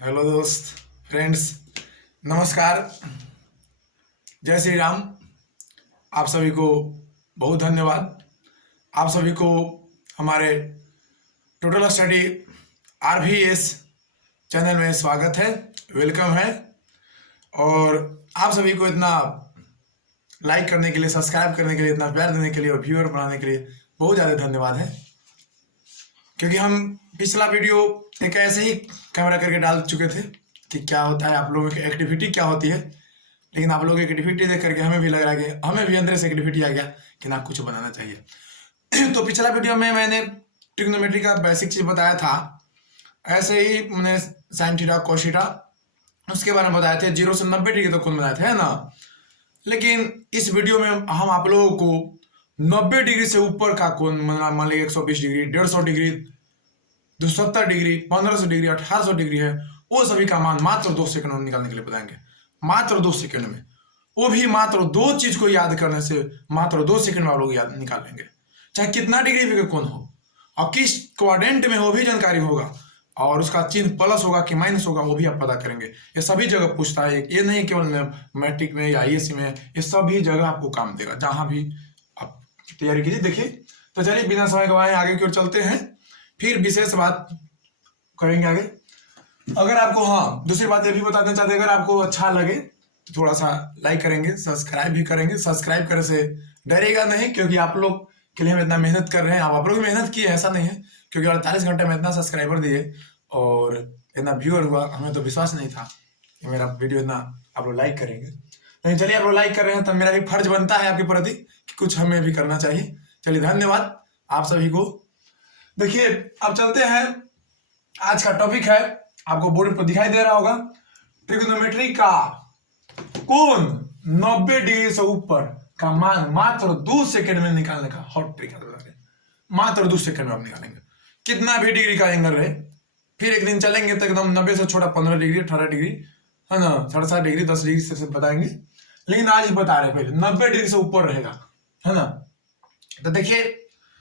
Hello दोस्त, friends, नमस्कार। जय श्री राम। आप सभी को बहुत धन्यवाद। आप सभी को हमारे टोटल स्टडी RVS चैनल में स्वागत है, वेलकम है। और आप सभी को इतना लाइक करने के लिए, सब्सक्राइब करने के लिए, इतना प्यार देने के लिए और व्यूअर बनाने के लिए बहुत ज़्यादा धन्यवाद है। क्योंकि हम पिछला वीडियो एक ऐसे ही कैमरा करके डाल चुके थे कि क्या होता है, आप लोगों की एक्टिविटी क्या होती है। लेकिन आप लोगों की एक्टिविटी देख करके हमें भी लग रहा है कि हमें भी अंदर से एक्टिविटी आ गया कि ना कुछ बनाना चाहिए। तो पिछला वीडियो में मैंने ट्रिग्नोमेट्री का बेसिक चीज़ बताया था। ऐसे ही मैंने साइन थीटा, कोस थीटा उसके बारे में बताए थे। 0 से 90 डिग्री तक कौन बनाए थे, है ना। लेकिन इस वीडियो में हम आप लोगों को 90 डिग्री से ऊपर का कोण, मान लीजिए 120 degree, 150 degree, 270 degree, 1500 degree, 1800 degree है, वो सभी का मान मात्र 2 सेकंड में निकालने के लिए बताएंगे। मात्र 2 सेकंड में, वो भी मात्र 2 चीज को याद करने से मात्र 2 सेकंड में आप लोग याद निकाल लेंगे। चाहे कितना डिग्री भी कौन हो और किस क्वाड्रेंट में हो भी जानकारी होगा, और उसका चिन्ह प्लस होगा कि माइनस होगा वो भी आप पता करेंगे। ये सभी जगह पूछता है, ये नहीं केवल मैट्रिक में या IAS में, ये सभी जगह आपको काम देगा जहां भी आप तैयारी कीजिए। देखिए, तो चलिए बिना समय गवाए आगे की ओर चलते हैं, फिर विशेष बात करेंगे आगे। अगर आपको, हाँ, दूसरी बात ये भी बताना चाहते हैं, अगर आपको अच्छा लगे तो थोड़ा सा लाइक करेंगे, सब्सक्राइब भी करेंगे। सब्सक्राइब करने से डरेगा नहीं, क्योंकि आप लोग के लिए हम इतना मेहनत कर रहे हैं। आप लोग मेहनत किए, ऐसा नहीं है, क्योंकि 48 घंटे में इतना सब्सक्राइबर दिए और इतना व्यूअर हुआ, हमें तो विश्वास नहीं था कि मेरा वीडियो इतना आप लोग लाइक करेंगे। लेकिन चलिए, आप लोग लाइक कर रहे हैं तो मेरा भी फर्ज बनता है आपके प्रति कि कुछ हमें भी करना चाहिए। चलिए, धन्यवाद आप सभी को। देखिए, अब चलते हैं। आज का टॉपिक है, आपको बोर्ड पर दिखाई दे रहा होगा, ट्रिग्नोमेट्री का कोण 90 डिग्री से ऊपर का मान मात्र 2 सेकंड में निकालने का हॉट ट्रिक है। मात्र 2 सेकंड में आप निकालेंगे, कितना भी डिग्री का एंगल रहे। फिर एक दिन चलेंगे तो एकदम 90 से छोटा 15 डिग्री, 18 डिग्री, है ना, 7.5 डिग्री, 10 डिग्री से बताएंगे। लेकिन आज बता रहे पहले 90 डिग्री से ऊपर रहेगा, है ना। तो देखिए,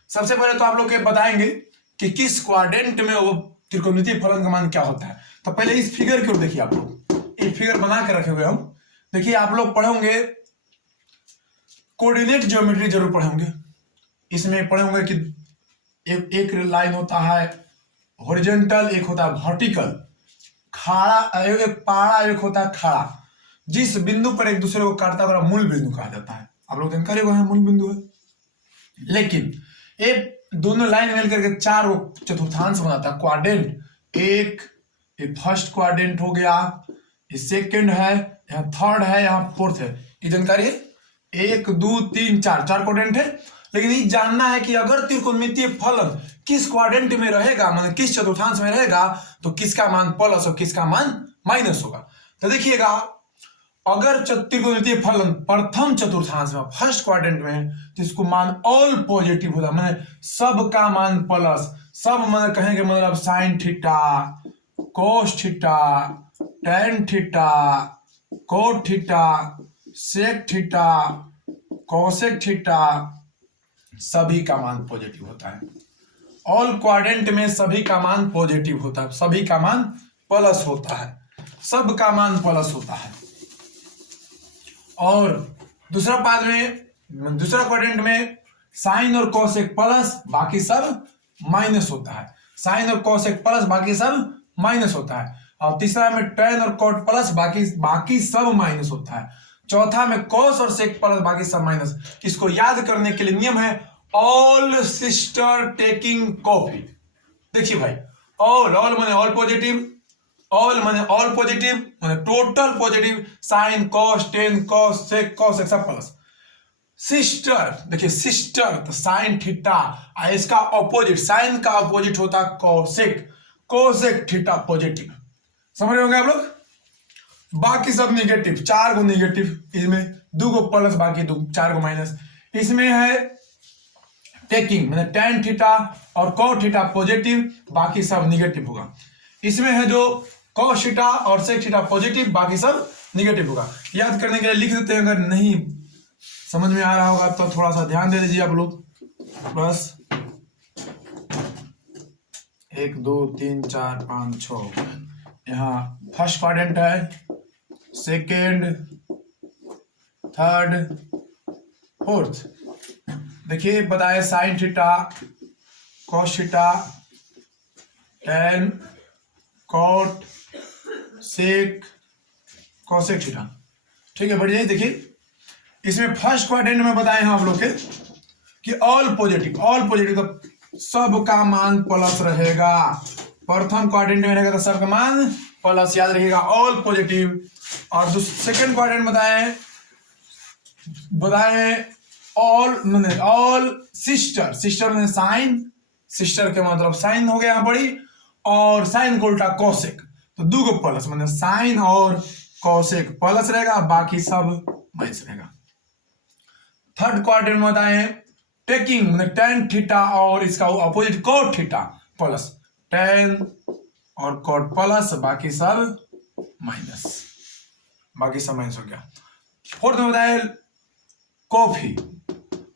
सबसे पहले तो आप लोग के बताएंगे कि किस क्वाड्रेंट में वो त्रिकोणमितीय फलन का मान क्या होता है। तो पहले इस फिगर की ओर देखिए। आप लोग एक फिगर बना के रखे हुए हम। देखिए, आप लोग पढ़ोगे कोऑर्डिनेट ज्योमेट्री, जरूर पढ़ोगे। इसमें पढ़ोगे कि एक लाइन होता है हॉरिजॉन्टल, एक होता है वर्टिकल, खाड़ा, एक पाड़ा, एक होता है खाड़ा। जिस बिंदु पर एक दूसरे को काटता है मूल बिंदु कहा जाता है। आप लोग जानकारी है मूल बिंदु है। लेकिन ये दोनों लाइन मिल करके 4 चतुर्थांश बनाता है, क्वाड्रेंट। एक फर्स्ट क्वाड्रेंट हो गया, ये सेकंड है, यहाँ थर्ड है, यहाँ फोर्थ है। ये जानकारी है। 1 2 3 4 क्वाड्रेंट है। लेकिन ये जानना है कि अगर त्रिकोणमितीय फलन किस क्वाड्रेंट में रहेगा, मतलब किस चतुर्थांश में रहेगा, तो किसका मान प्लस और किसका मान माइनस होगा। तो देखिएगा, अगर त्रिकोणमितीय फलन प्रथम चतुर्थांश में, फर्स्ट क्वाड्रेंट में, तो इसको मान ऑल पॉजिटिव होता है, मतलब सब का मान प्लस। सब मतलब कहेंगे, मतलब sine theta, cos theta, tan theta, cot theta, sec theta, cosec theta, सभी का मान पॉजिटिव होता है। ऑल क्वाड्रेंट में सभी का मान पॉजिटिव होता है, सभी का मान प्लस होता है, सब का मान प्लस होता है। और दूसरा पाद में, दूसरा क्वाड्रेंट में साइन और कोसेक प्लस, बाकी सब माइनस होता है। साइन और कोसेक प्लस, बाकी सब माइनस होता है। और तीसरा में टेन और कोट प्लस, बाकी सब माइनस होता है। चौथा में कोस और सेक प्लस, बाकी सब माइनस। इसको याद करने के लिए नियम है ऑल सिस्टर टेकिंग कॉफी। देखिए भाई, ऑल माने ऑल पॉजिटिव, ऑल माने ऑल पॉजिटिव, माने total positive, sine cos, tan cos, sec cos, सब प्लस। सिस्टर, देखिए सिस्टर तो साइन थीटा, इसका ऑपोजिट, साइन का ऑपोजिट होता है कोसेक, कोसेक थीटा पॉजिटिव। समझ रहे होंगे आप लोग। बाकी सब निगेटिव, 4 को निगेटिव, इसमें 2 को प्लस, बाकी 4 को माइनस। इसमें है टेकिंग, मतलब टेन थीटा और कोट थीटा पॉजिटिव, बाकी सब निगेटिव होगा। इसमें है जो कोस थीटा और सेक थीटा पॉजिटिव, बाकी सब निगेटिव होगा। याद करने के लिए लिख देते हैं, अगर नहीं समझ में आ रहा होगा तो थोड़ा सा ध्यान दे दीजिए आप लोग। बस 1 2 3 4 5 6 यहाँ फर्स्ट क्वाड्रेंट है, सेकेंड, थर्ड, फोर्थ। देखिए बताए sine theta, cos theta, tan, cot, sec, cosec theta. ठीक है, बढ़िया। देखिए इसमें फर्स्ट क्वाड्रेंट में बताए हैं आप लोग के कि ऑल पॉजिटिव तो सबका मान प्लस रहेगा। प्रथम क्वाड्रेंट में रहेगा तो सबका मान प्लस, याद रहेगा, ऑल पॉजिटिव। और सेकंड क्वाड्रेंट बताए ऑल सिस्टर में साइन, सिस्टर के मतलब साइन हो गया यहाँ बड़ी, और साइन को उल्टा कॉसेक, तो दो को प्लस, मतलब साइन और कॉसेक प्लस रहेगा, बाकी सब माइनस रहेगा। थर्ड क्वाड्रेंट में बताए टेकिंग मतलब टेन थीटा और इसका opposite cot theta plus, tan और कॉट प्लस, बाकी सब माइनस, हो गया। फोर्थ में बताए कॉफी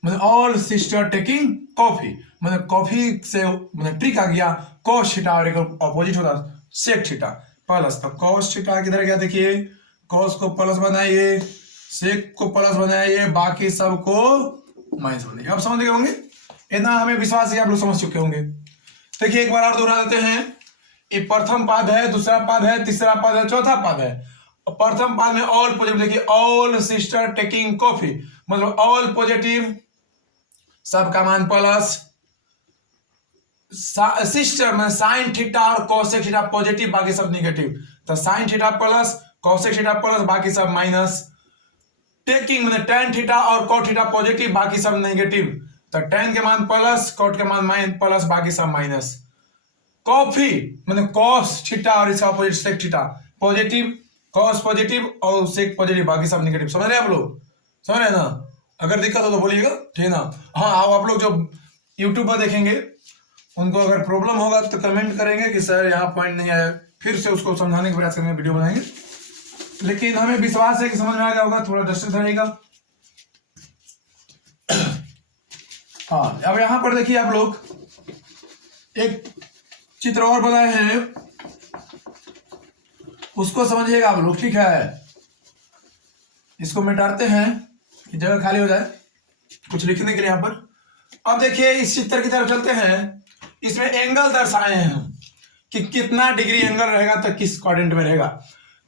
मतलब ऑल सिस्टर टेकिंग कॉफी, मतलब कॉफी से मतलब ट्रिक आ गया, कॉस थीटा और एक अपोजिट होता सेक थीटा प्लस, तो कॉस थीटा किधर गया, देखिए कॉस को प्लस बनाइए, सेक को प्लस बनाइए, बाकी सबको माइनस बनाइए। अब समझ गए होंगे, इतना हमें विश्वास है आप लोग समझ चुके होंगे। देखिए एक बार और दोहरा देते हैं, ये प्रथम पद है, दूसरा पद है, तीसरा पद है, चौथा पद है। प्रथम पद में ऑल पॉजिटिव, देखिए ऑल सिस्टर टेकिंग कॉफी, मतलब ऑल पॉजिटिव, सबका मान प्लस, सिस्टर में साइन थीटा और कॉसेक थीटा पॉजिटिव, बाकी सब नेगेटिव, तो sine theta plus, cosec theta plus, बाकी सब माइनस। टेकिंग मतलब टेन थीटा और कॉट थीटा पॉजिटिव, बाकी सब नेगेटिव, तो टेन के मान प्लस, कॉट के मान माइनस प्लस, बाकी सब माइनस। कॉफी मतलब कॉस थीटा और इसका opposite sec theta positive, cos positive और सेक पॉजिटिव, बाकी सब नेगेटिव। समझ रहे हैं आप लोग, समझ रहे हैं ना? अगर दिक्कत हो तो बोलिएगा, ठीक है ना? हाँ, आप लोग जो यूट्यूब पर देखेंगे उनको अगर प्रॉब्लम होगा तो कमेंट करेंगे कि सर यहाँ पॉइंट नहीं आया, फिर से उसको समझाने का प्रयास करेंगे, वीडियो बनाएंगे। लेकिन हमें विश्वास है कि समझ में आ गया होगा, थोड़ा डिस्टेंस रहेगा। हाँ, अब यहां पर देखिए आप लोग एक चित्र और बनाए हैं, उसको समझिएगा आप लोग, ठीक है? इसको मिटाते हैं कि जगह खाली हो जाए कुछ लिखने के लिए यहां पर। अब देखिए इस चित्र की तरफ चलते हैं, इसमें एंगल दर्शाए हैं कि कितना डिग्री एंगल रहेगा तो किस क्वाड्रेंट में रहेगा।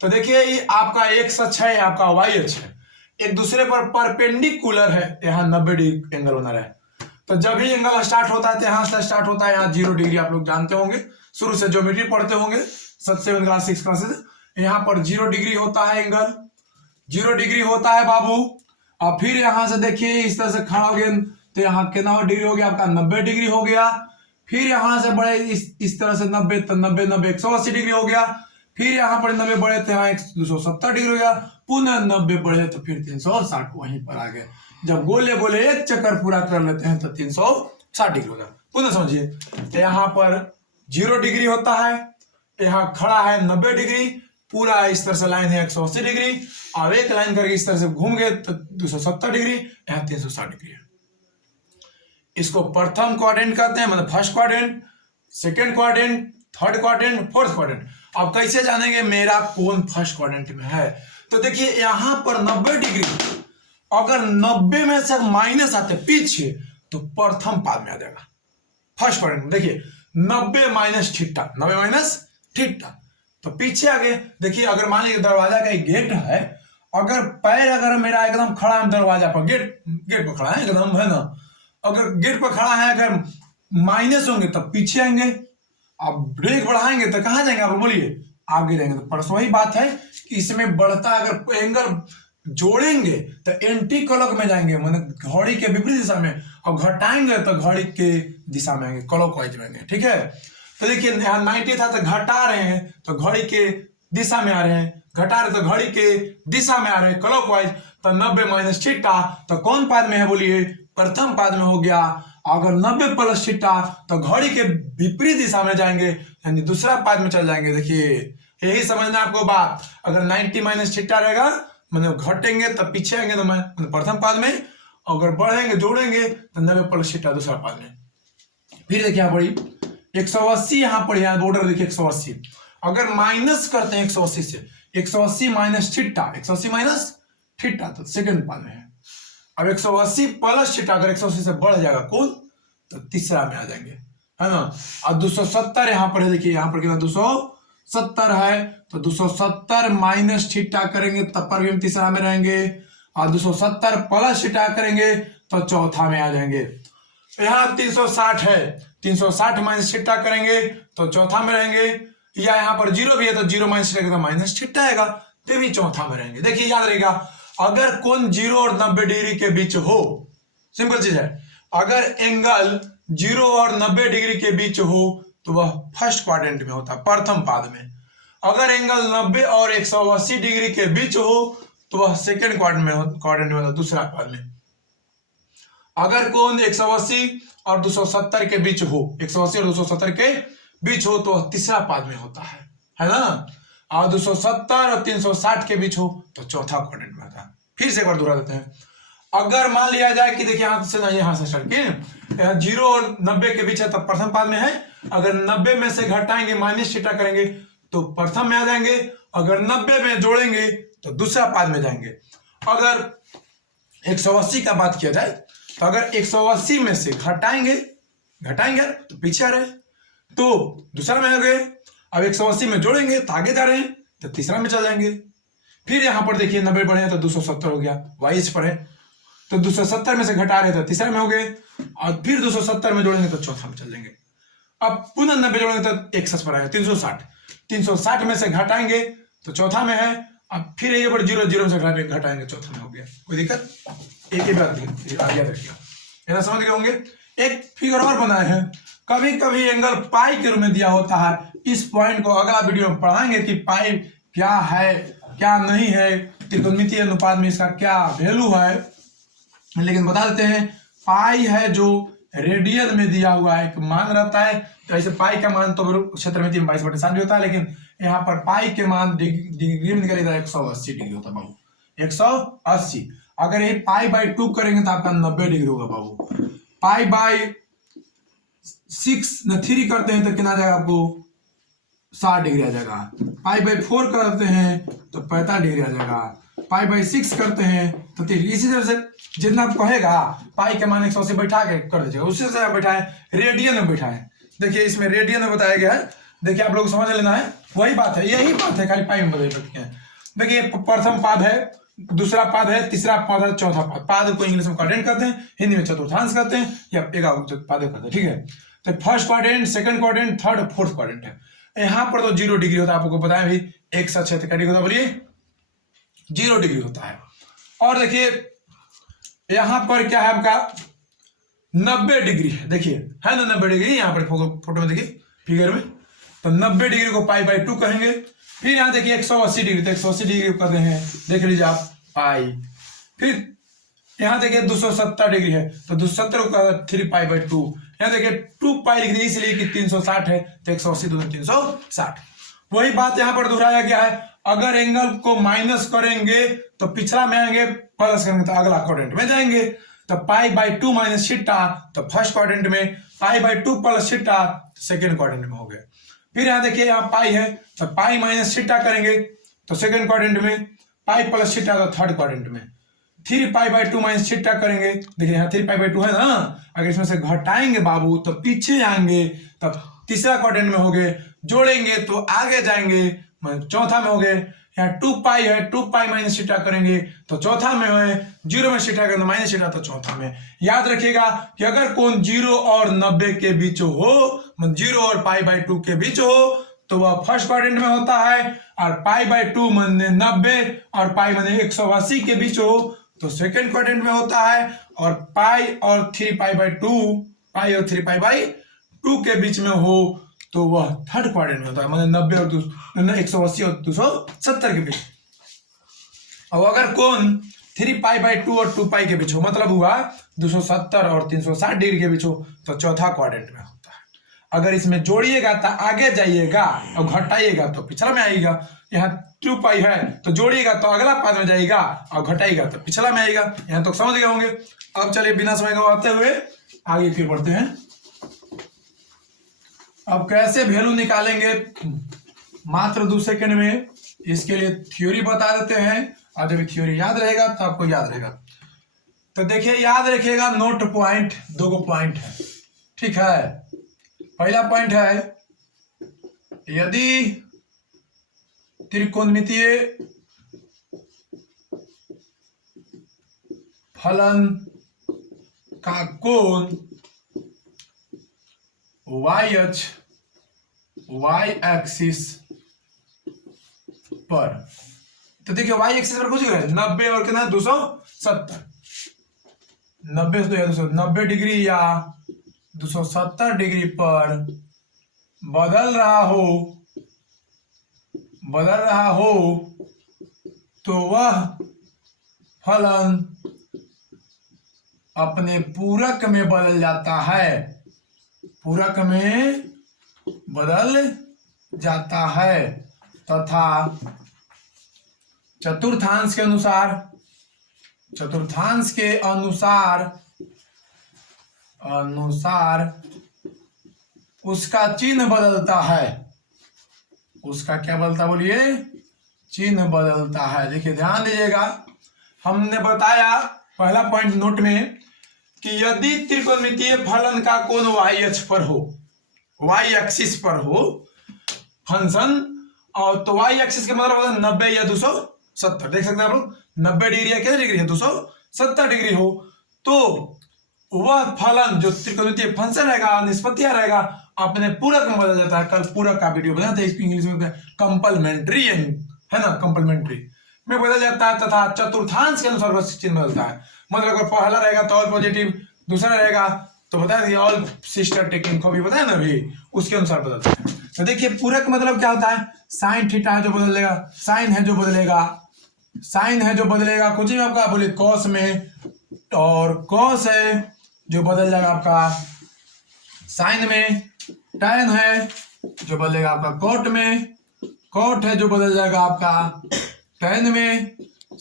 तो देखिए ये आपका एक्स अक्ष है, आपका वाई अक्ष है, एक दूसरे पर परपेंडिकुलर है, यहाँ 90 डिग्री एंगल बना रहा है। तो जब भी एंगल स्टार्ट होता है तो यहाँ से स्टार्ट होता है, यहाँ 0 डिग्री, आप लोग जानते होंगे, शुरू से ज्योमेट्री पढ़ते होंगे 7 क्लास 6 क्लासेस, यहाँ पर 0 डिग्री होता है, एंगल 0 डिग्री होता है बाबू। और फिर यहाँ से देखिए इस तरह से खड़ा हो गया तो यहाँ कितना डिग्री हो गया आपका, 90 डिग्री हो गया। फिर यहाँ से बड़े इस तरह से 90 तो 90 90 180 डिग्री हो गया। फिर यहाँ पर 90 बढ़े तो यहाँ 270 डिग्री हो गया, पुनः 90 बढ़े तो फिर 360 वहीं पर आ गए। जब गोले गोले एक चक्कर पूरा कर लेते हैं तो 360 डिग्री हो गया। पुनः समझिए, तो यहाँ पर 0 डिग्री होता है, यहाँ खड़ा है 90 डिग्री, पूरा इस तरह से लाइन है 180 डिग्री, और एक लाइन करके इस तरह से घूम गए तो 270 डिग्री, यहाँ 360 डिग्री है। इसको प्रथम क्वाड्रेंट कहते हैं, मतलब first quadrant, second quadrant, third quadrant, fourth quadrant. अब कैसे जानेंगे मेरा कौन फर्स्ट क्वाड्रेंट में है? तो देखिए यहां पर 90 डिग्री, अगर 90 में से माइनस आते पीछे तो प्रथम पाद में आ जाएगा फर्स्ट क्वाड्रेंट में। देखिए 90 माइनस थीटा, 90 माइनस थीटा, तो पीछे आगे देखिए, अगर मान लीजिए दरवाजा का एक गेट है, अगर पैर अगर मेरा एकदम खड़ा है दरवाजा पर, गेट पर खड़ा है एकदम, है ना? अगर गेट पर खड़ा है, अगर माइनस होंगे तब पीछे आएंगे, अब ब्रेक बढ़ाएंगे तो कहां जाएंगे आप बोलिए? आगे जाएंगे। तो परसों वही बात है कि इसमें बढ़ता, अगर एंगल जोड़ेंगे तो एंटी क्लॉक में जाएंगे, मतलब घड़ी के विपरीत दिशा में, और घटाएंगे तो घड़ी के दिशा में आएंगे, क्लॉकवाइज में आएंगे, ठीक है? तो देखिए यहाँ 90 था तो घटा रहे हैं तो घड़ी के दिशा में आ रहे हैं, घटा रहे तो घड़ी के दिशा में आ रहे हैं क्लॉकवाइज, तो 90 माइनस थीटा तो कौन पाद में है बोलिए? प्रथम पाद में हो गया। अगर 90 प्लस थीटा तो घड़ी के विपरीत दिशा में जाएंगे, यानी दूसरा पाद में चल जाएंगे। देखिए यही समझना आपको बात, अगर 90 माइनस थीटा रहेगा मतलब घटेंगे तब पीछे आएंगे तो मतलब प्रथम पाद में, अगर बढ़ेंगे जोड़ेंगे तो 90 प्लस थीटा दूसरा पाद में। फिर देखिए यहाँ पड़ी 180, यहाँ पर यहाँ बॉर्डर देखिए 180, अगर माइनस करते हैं 180 से, 180 माइनस थीटा, 180 माइनस थीटा तो सेकंड पाद में है। अब 180 प्लस थीटा अगर 180 से बढ़ जाएगा कौन, तो तीसरा में आ जाएंगे, है ना। और 270 यहाँ पर है, देखिए यहाँ पर कितना 270 है, तो 270 माइनस थीटा करेंगे तब पर भी हम तीसरा में रहेंगे, और 270 प्लस थीटा करेंगे तो चौथा में आ जाएंगे। यहाँ 360 है, 360 माइनस थीटा करेंगे तो चौथा में रहेंगे, या यहाँ पर जीरो भी है तो zero minus theta minus theta आएगा तो भी चौथा में रहेंगे। देखिए याद रहेगा, अगर कोण 0 और 90 डिग्री के बीच हो, सिंपल चीज है, अगर एंगल 0 और 90 डिग्री के बीच हो तो वह फर्स्ट क्वाड्रेंट में होता है, प्रथम पाद में। अगर एंगल 90 और 180 डिग्री के बीच हो तो वह सेकंड क्वाड्रेंट में होता है, दूसरा पाद में। अगर कोण 180 और 270 के बीच हो, 180 और 270 के बीच हो तो वह तीसरा पाद में होता है ना। और 270 और 360 के बीच हो तो चौथा क्वाड्रेंट में होता है। फिर से एक बार दोहरा देते हैं, अगर मान लिया जाए कि देखिए यहां से ना यहां से स्टार्ट किए, 0 और 90 के बीच है तब प्रथम पाद में है, अगर 90 में से घटाएंगे माइनस थीटा करेंगे तो प्रथम में आ जाएंगे, अगर 90 में जोड़ेंगे तो दूसरा पाद में जाएंगे। अगर 180 का बात किया जाए तो अगर 180 में से घटाएंगे तो पीछे आ रहे तो दूसरा में आ गए, अब 180 में जोड़ेंगे तो आगे जा रहे हैं तो तीसरा में चल जाएंगे। फिर यहां पर देखिए 90 बढ़े तो 270 हो गया, वाइस पर है तो 270 में से घटा रहे तो तीसरा में हो गए, और फिर 270 में जोड़ेंगे तो चौथा में चल जाएंगे। अब पुनः 90 जोड़ेंगे तो 160 पर आएगा, 360 में से घटाएंगे तो चौथा में है, अब फिर ये पर 0 से घटाएंगे चौथा में हो गया। कोई दिक्कत, एक ही बात आगे रखिएगा, ऐसा समझ गए होंगे। एक फिगर और बनाए हैं, कभी कभी एंगल पाई के रूप में दिया होता है, इस पॉइंट को अगला वीडियो में पढ़ाएंगे कि पाई क्या है क्या नहीं है, त्रिकोणमितीय अनुपात में इसका क्या वैल्यू है, लेकिन बता देते हैं पाई है जो रेडियन में दिया हुआ है, एक मान रहता है। तो ऐसे पाई का मान तो क्षेत्रमिति में 22/7 भी होता है, लेकिन यहाँ पर पाई के मान डिग्री में निकलेगा 180 डिग्री होता है बाबू, 180। अगर ये पाई बाई 2 करेंगे तो आपका 90 डिग्री होगा बाबू। पाई बाई 3 करते हैं तो कितना जाएगा आपको 60 डिग्री आ जाएगा। पाई बाई 4 करते हैं तो 45 डिग्री आ जाएगा। पाई बाई 6 करते हैं तो 30। इसी तरह से जितना कहेगा पाई के मान 180 बैठा के कर दीजिएगा, उससे से बैठाएं रेडियन में बैठाएं। देखिए इसमें रेडियन में बताया गया है, देखिए आप लोग समझ लेना है, वही बात है, यही बात है, खाली पाई में बदल सकते हैं। देखिए प्रथम पाद है, दूसरा पाद है, तीसरा पाद है, चौथा पाद। पाद को इंग्लिश में क्वाड्रेंट कहते हैं, हिंदी में चतुर्थांश कहते हैं, या पाद कहते हैं, ठीक है। तो first quadrant, second quadrant, third fourth quadrant है। यहाँ पर तो 0 डिग्री होता है, आपको बताया भी, एक सच है क्या डिग्री होता है बोलिए, 0 डिग्री होता है। और देखिए यहां पर क्या है आपका 90 डिग्री है, देखिए है ना 90 डिग्री, यहाँ पर फोटो में देखिए फिगर में, तो 90 डिग्री को पाई बाई 2 कहेंगे। फिर यहाँ देखिए 180 डिग्री, तो 180 डिग्री कर रहे हैं, देख लीजिए आप पाई। फिर यहाँ देखिए 270 डिग्री है तो 270 को 3 पाई बाई 2। यहाँ देखिए 2 पाई लिख दिए इसलिए कि 360 है तो 180 2 360। वही बात यहाँ पर दोहराया गया है, अगर एंगल को माइनस करेंगे तो पिछला में आएंगे, प्लस करेंगे तो अगला क्वाड्रेंट में जाएंगे। तो पाई बाई 2 माइनस थीटा तो फर्स्ट क्वाड्रेंट में, pi by 2 plus theta second quadrant में हो गया। फिर यहाँ देखिए यहाँ पाई है तो पाई माइनस थीटा करेंगे तो सेकंड क्वाड्रेंट में, पाई प्लस थीटा तो थर्ड क्वाड्रेंट में। 3 पाई बाई 2 माइनस थीटा करेंगे, देखिए यहाँ 3 पाई बाई 2 है ना, अगर इसमें से घटाएंगे बाबू तो पीछे आएंगे, तब तीसरा क्वाड्रेंट में हो गए, जोड़ेंगे तो आगे जाएंगे, चौथा में हो गए। यहाँ 2 पाई है, 2 पाई माइनस थीटा करेंगे तो चौथा में है, 0 में थीटा करेंगे माइनस थीटा तो चौथा में। याद रखिएगा कि अगर कोण 0 और 90 के बीच हो, 0 और पाई बाई 2 के बीच हो तो वह फर्स्ट क्वाड्रेंट में होता है, और पाई बाई 2 माने 90 और पाई माने 180 के बीच हो तो सेकंड क्वाड्रेंट में होता है, और पाई और 3 पाई बाई 2, पाई और 3 पाई बाई 2 के बीच में हो तो वह थर्ड क्वाड्रेंट में होता है, मतलब 90 और 180 और 270 के बीच। अब अगर कोण 3 पाई बाई 2 और 2 पाई के बीच हो, मतलब हुआ 270 और 360 डिग्री के बीच हो तो चौथा क्वाड्रेंट में होता है। अगर इसमें जोड़िएगा तो आगे जाइएगा और घटाइएगा तो पिछला में आएगा। यहाँ 2 पाई है तो जोड़िएगा तो अगला पाद में जाएगा और घटाइएगा तो पिछला में आएगा। यहाँ तो समझ गए होंगे। अब चलिए बिना समय गवाते हुए आगे फिर बढ़ते हैं। अब कैसे वैल्यू निकालेंगे मात्र 2 सेकंड में इसके लिए थ्योरी बता देते हैं, और जब थ्योरी याद रहेगा तो आपको याद रहेगा। तो देखिए, याद रखिएगा, नोट पॉइंट 2 पॉइंट है, ठीक है। पहला पॉइंट है, यदि त्रिकोणमितीय फलन का कोण y एक्सिस पर, तो देखिए y एक्सिस पर कुछ 90 और कितना 270, 90 डिग्री या 270 डिग्री पर बदल रहा हो तो वह फलन अपने पूरक में बदल जाता है, पूरक में बदल जाता है, तथा चतुर्थांश के अनुसार उसका चिन्ह बदलता है। उसका क्या बदलता, बोलिए, चिन्ह बदलता है। देखिए ध्यान दीजिएगा, हमने बताया पहला पॉइंट नोट में कि यदि त्रिकोणमितीय फलन का कोण y अक्ष पर हो, y एक्सिस पर हो फंक्शन, और तो y एक्सिस का मतलब होता है 90 या 270, देख सकते हैं आप लोग, 90 डिग्री या कितने डिग्री है, 270 डिग्री हो, तो वह फलन जो त्रिकोणमितीय फंक्शन रहेगा, निष्पत्तियां रहेगा, अपने पूरक में बदल जाता है। कल पूरक का वीडियो बनाया था, इसको इंग्लिश में कंपलमेंट्री है ना, कंपलमेंट्री में बदल जाता है, तथा चतुर्थांश के अनुसार चिन्ह बदलता है। मतलब अगर पहला रहेगा तो ऑल पॉजिटिव, दूसरा रहेगा तो बताया था ऑल सिस्टर टेकिंग को भी बताया ना अभी, उसके अनुसार बदलता है। तो देखिए पूरक मतलब क्या होता है, साइन थीटा है जो बदलेगा, साइन है जो बदलेगा, कुछ नहीं आपका बोलिए कॉस में, और कॉस है जो बदल जाएगा आपका साइन में, टैन है जो बदलेगा आपका कॉट में, कॉट है जो बदल जाएगा आपका टैन में,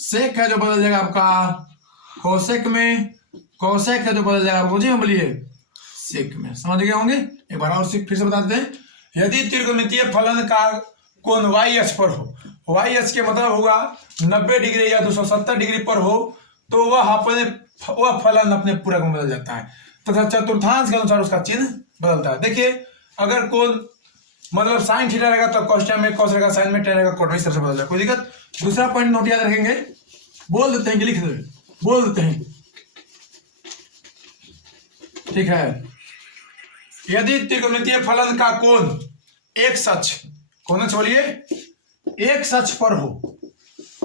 सेक है जो बदल जाएगा आपका कोसेक में, कोसेक है जो बदल जाएगा आपको, जी बोलिए सेक में। समझ गए होंगे, एक बार और फिर से बता देते हैं। यदि त्रिकोणमितीय फलन का कोण y अक्ष पर हो, y अक्ष के मतलब होगा 90 डिग्री या 270 डिग्री पर हो, तो वह फलन अपने पूरक में बदल जाता है, तथा चतुर्थांश के अनुसार उसका चिन्ह बदलता है। देखिए अगर कोण मतलब साइन थीटा रहेगा तो कॉस में, कॉस रहेगा साइन में, टेन रहेगा कॉट में, इस तरह से बदल, कोई दिक्कत। दूसरा पॉइंट नोट याद रखेंगे, बोल देते हैं कि लिख देते, बोल देते हैं, ठीक है। यदि त्रिकोणमितीय फलन का कोण x अक्ष, कौन अक्ष बोलिए, x अक्ष पर हो,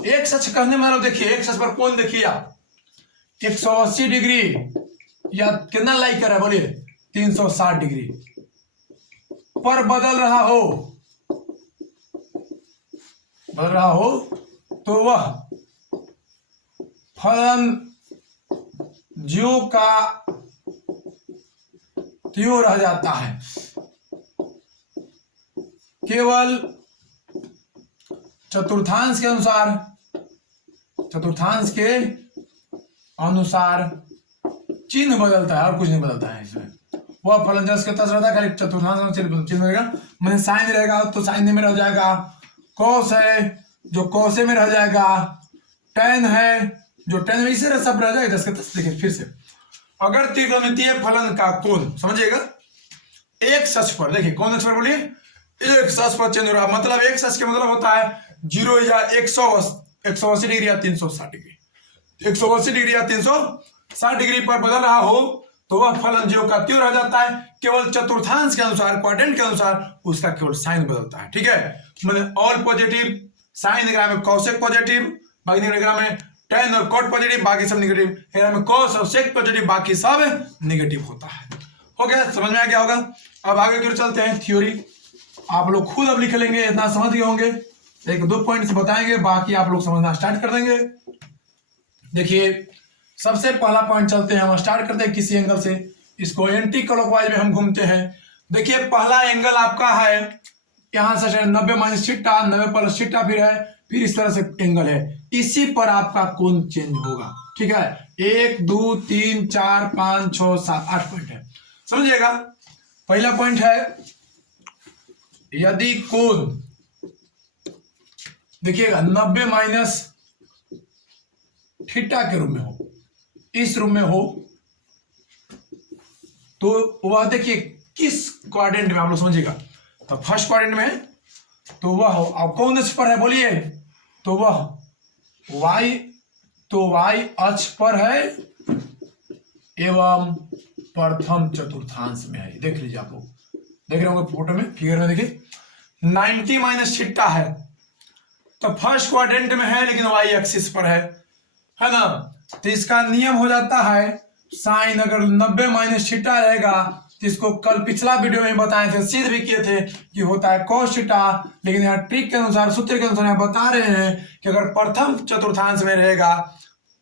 x अक्ष कहने में देखिए x अक्ष पर कोण देखिए आप 180 डिग्री या कितना लाइक कर रहा है बोलिए 360 डिग्री पर बदल रहा हो तो वह फलन ज्यों का त्यों रह जाता है, केवल चतुर्थांश के अनुसार चिन्ह बदलता है, और कुछ नहीं बदलता है इसमें। वह फलन जस के तस रहता है, खाली चतुर्थांश चिन्ह रहेगा, मैंने साइन रहेगा तो साइन में रह जाएगा, कॉस है जो कॉसे में रह जाएगा, टेन है जो टेन में, इसे सब रह जाएगा 10 के 10। देखिए फिर से, अगर त्रिकोणमितीय फलन का कोण समझिएगा एक सच पर, देखिए कौन अक्ष पर बोलिए, एक सच पर चेंज हो रहा, मतलब एक सच के मतलब होता है 0 या 180 डिग्री या 360 डिग्री, 180 डिग्री या 360 डिग्री पर बदल रहा हो तो वह फलन ज्यों का त्यों रह जाता है, केवल चतुर्थांश के अनुसार, क्वाड्रेंट के अनुसार उसका केवल साइन बदलता है, ठीक है। मतलब ऑल पॉजिटिव, साइन ग्राम में कॉसेक पॉजिटिव, बाकी ग्राम में टेन और कॉट पॉजिटिव, बाकी सब निगेटिव, में कॉस और सेक पॉजिटिव, बाकी सब निगेटिव होता है। हो गया, समझ में आ गया होगा। अब आगे की ओर चलते हैं, थ्योरी आप लोग खुद अब लिख लेंगे, इतना समझ गए होंगे, एक दो पॉइंट्स बताएंगे, बाकी आप लोग समझना स्टार्ट कर देंगे। देखिए सबसे पहला पॉइंट चलते हैं, हम स्टार्ट करते हैं किसी एंगल से, इसको एंटी क्लॉकवाइज में हम घूमते हैं। देखिए पहला एंगल आपका है यहां से 90 माइनस थीटा, 90 प्लस थीटा, फिर इस तरह से एंगल है, इसी पर आपका कोण चेंज होगा, ठीक है। 1 2 3 4 5 6 7 8 पॉइंट है, समझिएगा। पहला पॉइंट है, यदि कोण देखिएगा 90 माइनस थीटा के रूप में हो, इस रूप में हो, तो वह देखिए किस क्वाड्रेंट में आप लोग समझिएगा। तो फर्स्ट क्वाड्रेंट में तो वह हो, अब कौन अक्ष पर है बोलिए, तो वह वाई अक्ष पर है एवं प्रथम चतुर्थांश में है। देख लीजिए, आप लोग देख रहे होंगे फोटो में, फिगर में देखिए 90 माइनस थीटा है, तो फर्स्ट क्वाड्रेंट में है लेकिन वाई एक्सिस पर है ना। तो इसका नियम हो जाता है साइन, अगर 90 माइनस थीटा रहेगा तो इसको कल पिछला वीडियो में बताए थे, सिद्ध भी किए थे कि होता है cos थीटा, लेकिन यहाँ ट्रिक के अनुसार, सूत्र के अनुसार यहाँ बता रहे हैं कि अगर प्रथम चतुर्थांश में रहेगा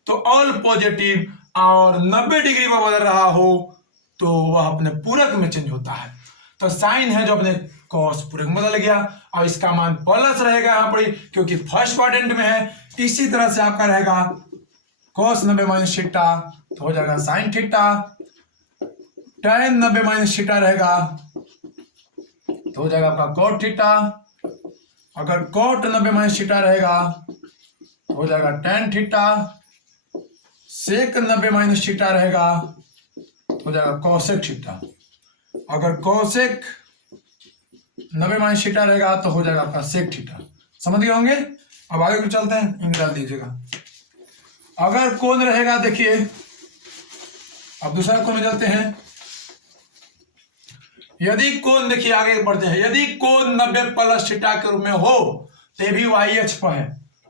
तो ऑल पॉजिटिव और 90 डिग्री में बदल रहा हो तो वह अपने पूरक में चेंज होता है। तो साइन है जो अपने कॉस पूरक में बदल गया, और इसका मान प्लस रहेगा यहाँ पर क्योंकि फर्स्ट क्वाड्रेंट में है। इसी तरह से आपका रहेगा cos 90 माइनस थीटा तो हो जाएगा sine theta, tan 90 minus theta रहेगा तो हो जाएगा आपका cot थीटा, अगर cot 90 माइनस थीटा रहेगा तो हो जाएगा tan theta, sec 90 minus theta रहेगा तो हो जाएगा cosec थीटा, अगर cosec 90 माइनस थीटा रहेगा तो हो जाएगा आपका sec थीटा। समझ गए होंगे। अब आगे को चलते हैं, इन डाल दीजिएगा। अगर कोण रहेगा, देखिए अब दूसरा कोण में चलते हैं। यदि कोण, देखिए आगे बढ़ते हैं, यदि कोण 90 प्लस थीटा के रूप में हो तो ये भी वाई अक्ष पर है,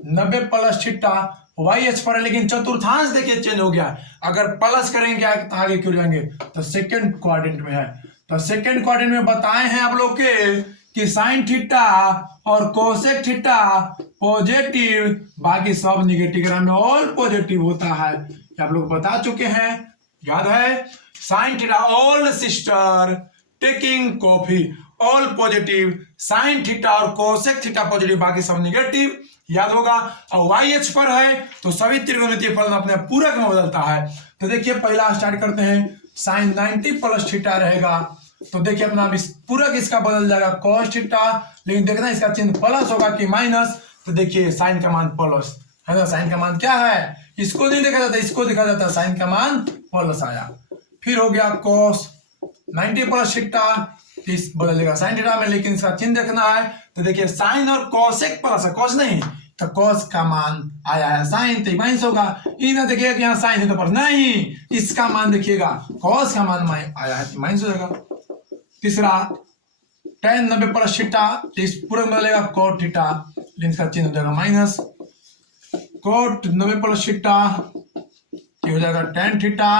90 प्लस थीटा वाई अक्ष पर है, लेकिन चतुर्थांश देखिए चेंज हो गया। अगर प्लस करेंगे तो आगे क्यों जाएंगे, तो सेकंड क्वाड्रेंट में है। तो सेकंड क्वाड्रेंट में बताए हैं आप लोग के कि साइन थीटा और कोसेक थीटा पॉजिटिव, बाकी सब निगेटिव में ऑल पॉजिटिव होता है, आप लोग बता चुके हैं, याद है। Sine theta all sister taking coffee, all positive, sine theta और कोसेक थीटा पॉजिटिव, बाकी सब निगेटिव, याद होगा। और वाई अक्ष पर है तो सभी त्रिकोणमितीय फलन अपने पूरक में बदलता है। तो देखिए पहला स्टार्ट करते हैं, साइन 90 प्लस थीटा रहेगा तो देखिए अपना पूरक इसका बदल जाएगा cos थीटा, लेकिन देखना इसका चिन्ह प्लस होगा कि माइनस। तो देखिए साइन का मान प्लस है ना, साइन का मान क्या है, इसको नहीं देखा जाता, इसको देखा जाता है, साइन का मान प्लस आया। फिर हो गया cos 90 प्लस थीटा, इस बदलेगा साइन थीटा में, लेकिन इसका चिन्ह देखना है। तो देखिए साइन और कोसेक प्लस है, cos नहीं, तो cos का मान आया है साइन, तो माइनस होगा। ये ना देखिएगा कि यहाँ साइन है तो पर नहीं, इसका मान देखिएगा cos का मान आया है तो माइनस हो जाएगा। तीसरा tan 90 प्लस थीटा, इस पूरक में बदलेगा cot थीटा, लेकिन इसका चिन्ह हो जाएगा माइनस। cot 90 प्लस थीटा ये हो जाएगा tan थीटा,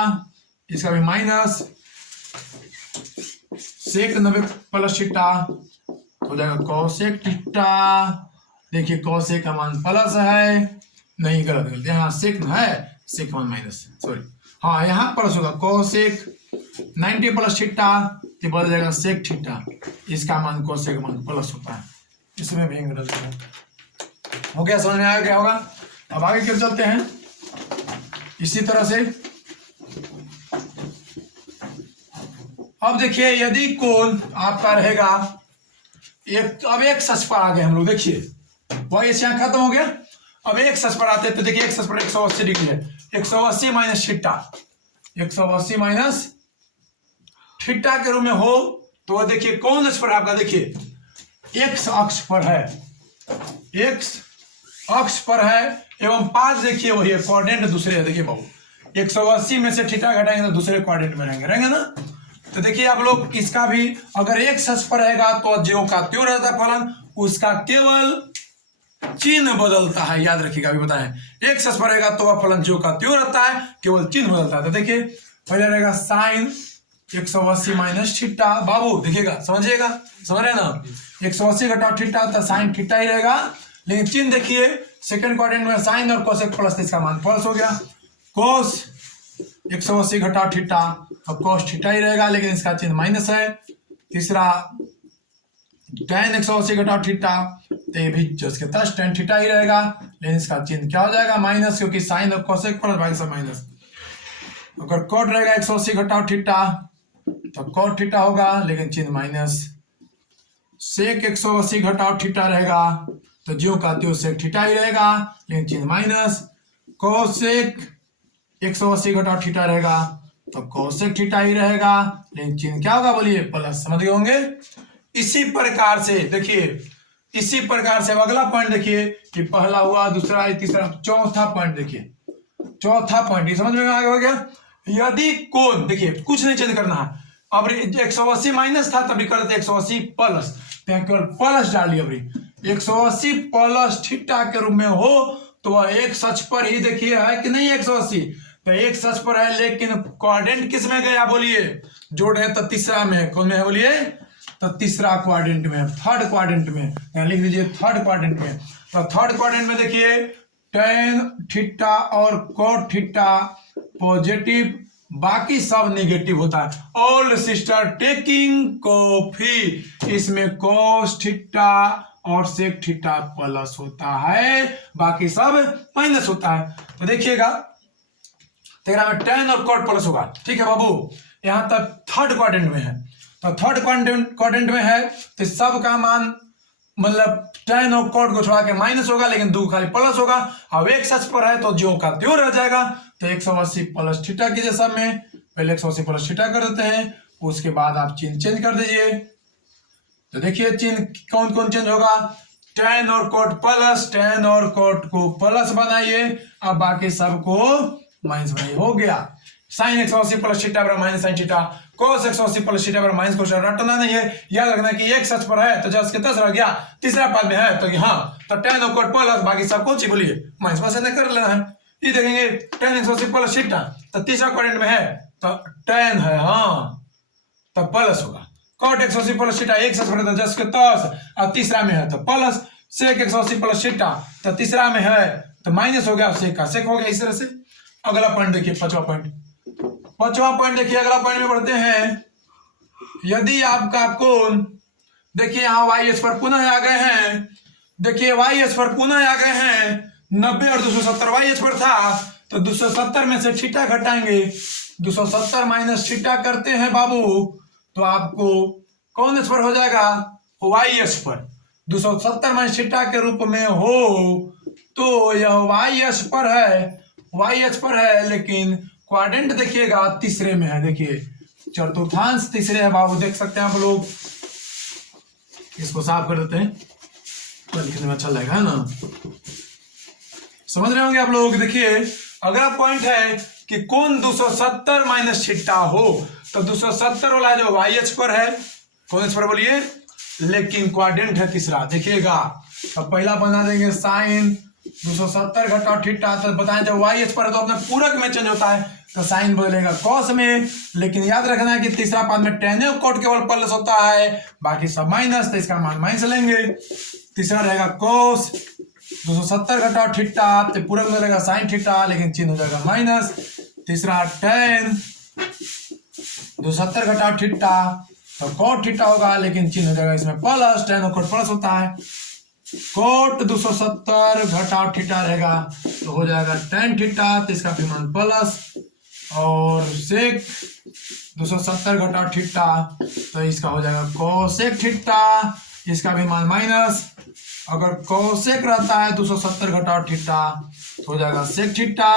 इसका भी माइनस। sec 90 प्लस थीटा हो जाएगा cosec थीटा, देखिए cosec का मान प्लस है, नहीं गलत यहाँ sec है, sec मान माइनस, सॉरी हाँ यहाँ प्लस होगा cosec 90 प्लस थीटा ये बदल जाएगा sec थीटा, इसका मान cosec मान प्लस होता है, इसमें भी गलत है। हो गया, समझ में आया क्या होगा। अब आगे क्यों चलते हैं इसी तरह से। अब देखिए यदि कोण आपका रहेगा एक, अब एक सच पर आ गए हम लोग, देखिए वही यहाँ खत्म हो गया। अब एक सच पर आते हैं तो देखिए एक सच पर 180 डिग्री है, 180 माइनस थीटा, 180 माइनस थीटा के रूप में हो तो देखिए कौन अक्ष पर आपका, देखिए एक्स अक्ष पर है, एक्स अक्ष पर है एवं पास देखिए वही है, क्वाड्रेंट दूसरे है, देखिए बाबू 180 में से थीटा घटाएंगे तो दूसरे क्वाड्रेंट में रहेंगे ना। तो देखिए आप लोग इसका भी अगर एक अक्ष पर रहेगा तो ज्यों का त्यों रहता है फलन, उसका केवल चिन्ह बदलता है, याद रखिएगा, अभी बताएं। एक अक्ष पर रहेगा तो वह फलन ज्यों का त्यों रहता है, केवल चिन्ह बदलता है। तो देखिए पहले रहेगा साइन 180 माइनस थीटा, बाबू देखिएगा, समझिएगा, समझ रहे ना, 180 घटाओ थीटा तो साइन थीटा ही रहेगा, लेकिन चिन्ह देखिए सेकंड क्वाड्रेंट में साइन और कोसेक प्लस, इसका मान प्लस हो गया। कोस 180 घटाओ थीटा और कोस थीटा ही रहेगा, लेकिन इसका चिन्ह माइनस है। तीसरा tan 180 घटाओ थीटा तो ये भी जस्ट के तस tan थीटा ही रहेगा, लेकिन इसका चिन्ह क्या हो जाएगा माइनस, क्योंकि साइन और कोसेक प्लस बाकी सब माइनस। अगर कोट रहेगा 180 घटाओ थीटा तो कोट थीटा होगा, लेकिन चिन्ह माइनस। सेक 180 घटाओ थीटा रहेगा तो ज्यों का त्यों सेक थीटा ही रहेगा, लेकिन चिन्ह माइनस। कोसेक 180 घटाओ थीटा रहेगा तो कोसेक थीटा ही रहेगा, लेकिन चिन्ह क्या होगा बोलिए, प्लस। समझ गए होंगे। इसी प्रकार से देखिए, इसी प्रकार से अगला पॉइंट देखिए कि पहला हुआ, दूसरा, तीसरा, चौथा पॉइंट देखिए। चौथा पॉइंट ये समझ में आगे हो गया। यदि कोण, देखिए कुछ नहीं चेंज करना है। अब 180 माइनस था तभी कर देते 180 प्लस, तो यहाँ केवल प्लस डालिए। अब 180 प्लस थीटा के रूप में हो तो वह एक सच पर ही देखिए है कि नहीं 180, तो एक सच पर है, लेकिन क्वाड्रेंट किस में गया बोलिए, जोड़ है तो तीसरा में, कौन में है बोलिए, तो तीसरा क्वाड्रेंट में, थर्ड क्वाड्रेंट में, यहाँ लिख दीजिए थर्ड क्वाड्रेंट में। तो थर्ड क्वाड्रेंट में देखिए टेन थीटा और कोट थीटा पॉजिटिव, बाकी सब नेगेटिव होता है। ऑल सिस्टर टेकिंग कॉफी, इसमें कोस थीटा और सेक थीटा प्लस होता है, बाकी सब माइनस होता है। तो देखिएगा तेरा में टेन और कोट प्लस होगा, ठीक है बाबू। यहां तक थर्ड क्वाड्रेंट में है, तो थर्ड क्वाड्रेंट में है तो सब का मान मतलब टेन और कोट को छोड़ा के माइनस होगा, लेकिन दो खाली प्लस होगा। अब एक सच पर है तो ज्यों का त्यों रह जाएगा। तो 180 प्लस थीटा कीजिए, सब में पहले 180 प्लस थीटा कर देते हैं, उसके बाद आप चिन्ह चेंज कर दीजिए। तो देखिए चिन्ह कौन कौन चेंज होगा, टेन और कोट प्लस, टेन और कोट को प्लस बनाइए, अब बाकी सबको माइनस बनाइए, हो गया। साइन 180 प्लस थीटा बराबर माइनस साइन थीटा, कोस 180 प्लस थीटा बराबर माइनस कोस। रटना नहीं है, याद रखना कि एक सच पर है तो 10 के 10 रह गया, तीसरा पद में है तो हाँ, तो टेन और कोट प्लस, बाकी सब कौन सी बोलिए माइनस में से कर लेना है। ये देखेंगे टेन 180 प्लस थीटा, तो तीसरा क्वाड्रेंट में है तो टेन है, हाँ तो प्लस होगा। कोट 180 प्लस थीटा एक सच पर है तो 10 के 10, और तीसरा में है तो प्लस। सेक 180 प्लस थीटा तो तीसरा में है तो माइनस हो गया, सेक का सेक हो गया। इस तरह से अगला पॉइंट देखिए, पांचवा पॉइंट देखिए, अगला पॉइंट में बढ़ते हैं। यदि आपका कोण देखिए यहाँ वाई एस पर पुनः आ गए हैं, देखिए वाई एस पर पुनः आ गए हैं 90 और 270 वाई एस पर था, तो 270 में से थीटा घटाएंगे, 270 माइनस थीटा करते हैं बाबू, तो आपको कौन एस पर हो जाएगा, वाई एस पर। 270 माइनस थीटा के रूप में हो तो यह वाई एस पर है, वाई एच पर है, लेकिन क्वाड्रेंट देखिएगा तीसरे में है। देखिए चतुर्थांश तीसरे है बाबू, देख सकते हैं आप लोग। इसको साफ कर देते हैं तो लिखने में अच्छा लगेगा, है ना, समझ रहे होंगे आप लोग। देखिए अगला पॉइंट है कि कौन 270 माइनस थीटा हो, तो 270 वाला जो वाई एच पर है, कौन एच पर बोलिए, लेकिन क्वाड्रेंट है तीसरा। देखिएगा तो पहला बना देंगे साइन 270 घटाओ थीटा, तो बताएं जब वाई एच पर है तो अपने पूरक में चेंज होता है, तो साइन बदलेगा कॉस में, लेकिन याद रखना है कि तीसरा पद में टेन और कोट केवल प्लस होता है, बाकी सब माइनस, तो इसका मान माइनस लेंगे। तीसरा रहेगा कोस 270 घटाओ थीटा, तो पूरक में रहेगा साइन थीटा, लेकिन चिन्ह हो जाएगा माइनस। तीसरा टेन 270 घटाओ थीटा, तो कोट थीटा होगा, लेकिन चिन्ह हो जाएगा इसमें प्लस, टेन और कोट प्लस होता है। कोट 270 घटाओ थीटा रहेगा तो हो जाएगा टेन थीटा, तो इसका भी मान प्लस, और सेक 270 घटाओ थीटा तो इसका हो जाएगा कोसेक थीटा, इसका भी मान माइनस। अगर कोसेक रहता है 270 घटाओ थीटा तो हो जाएगा सेक थीटा,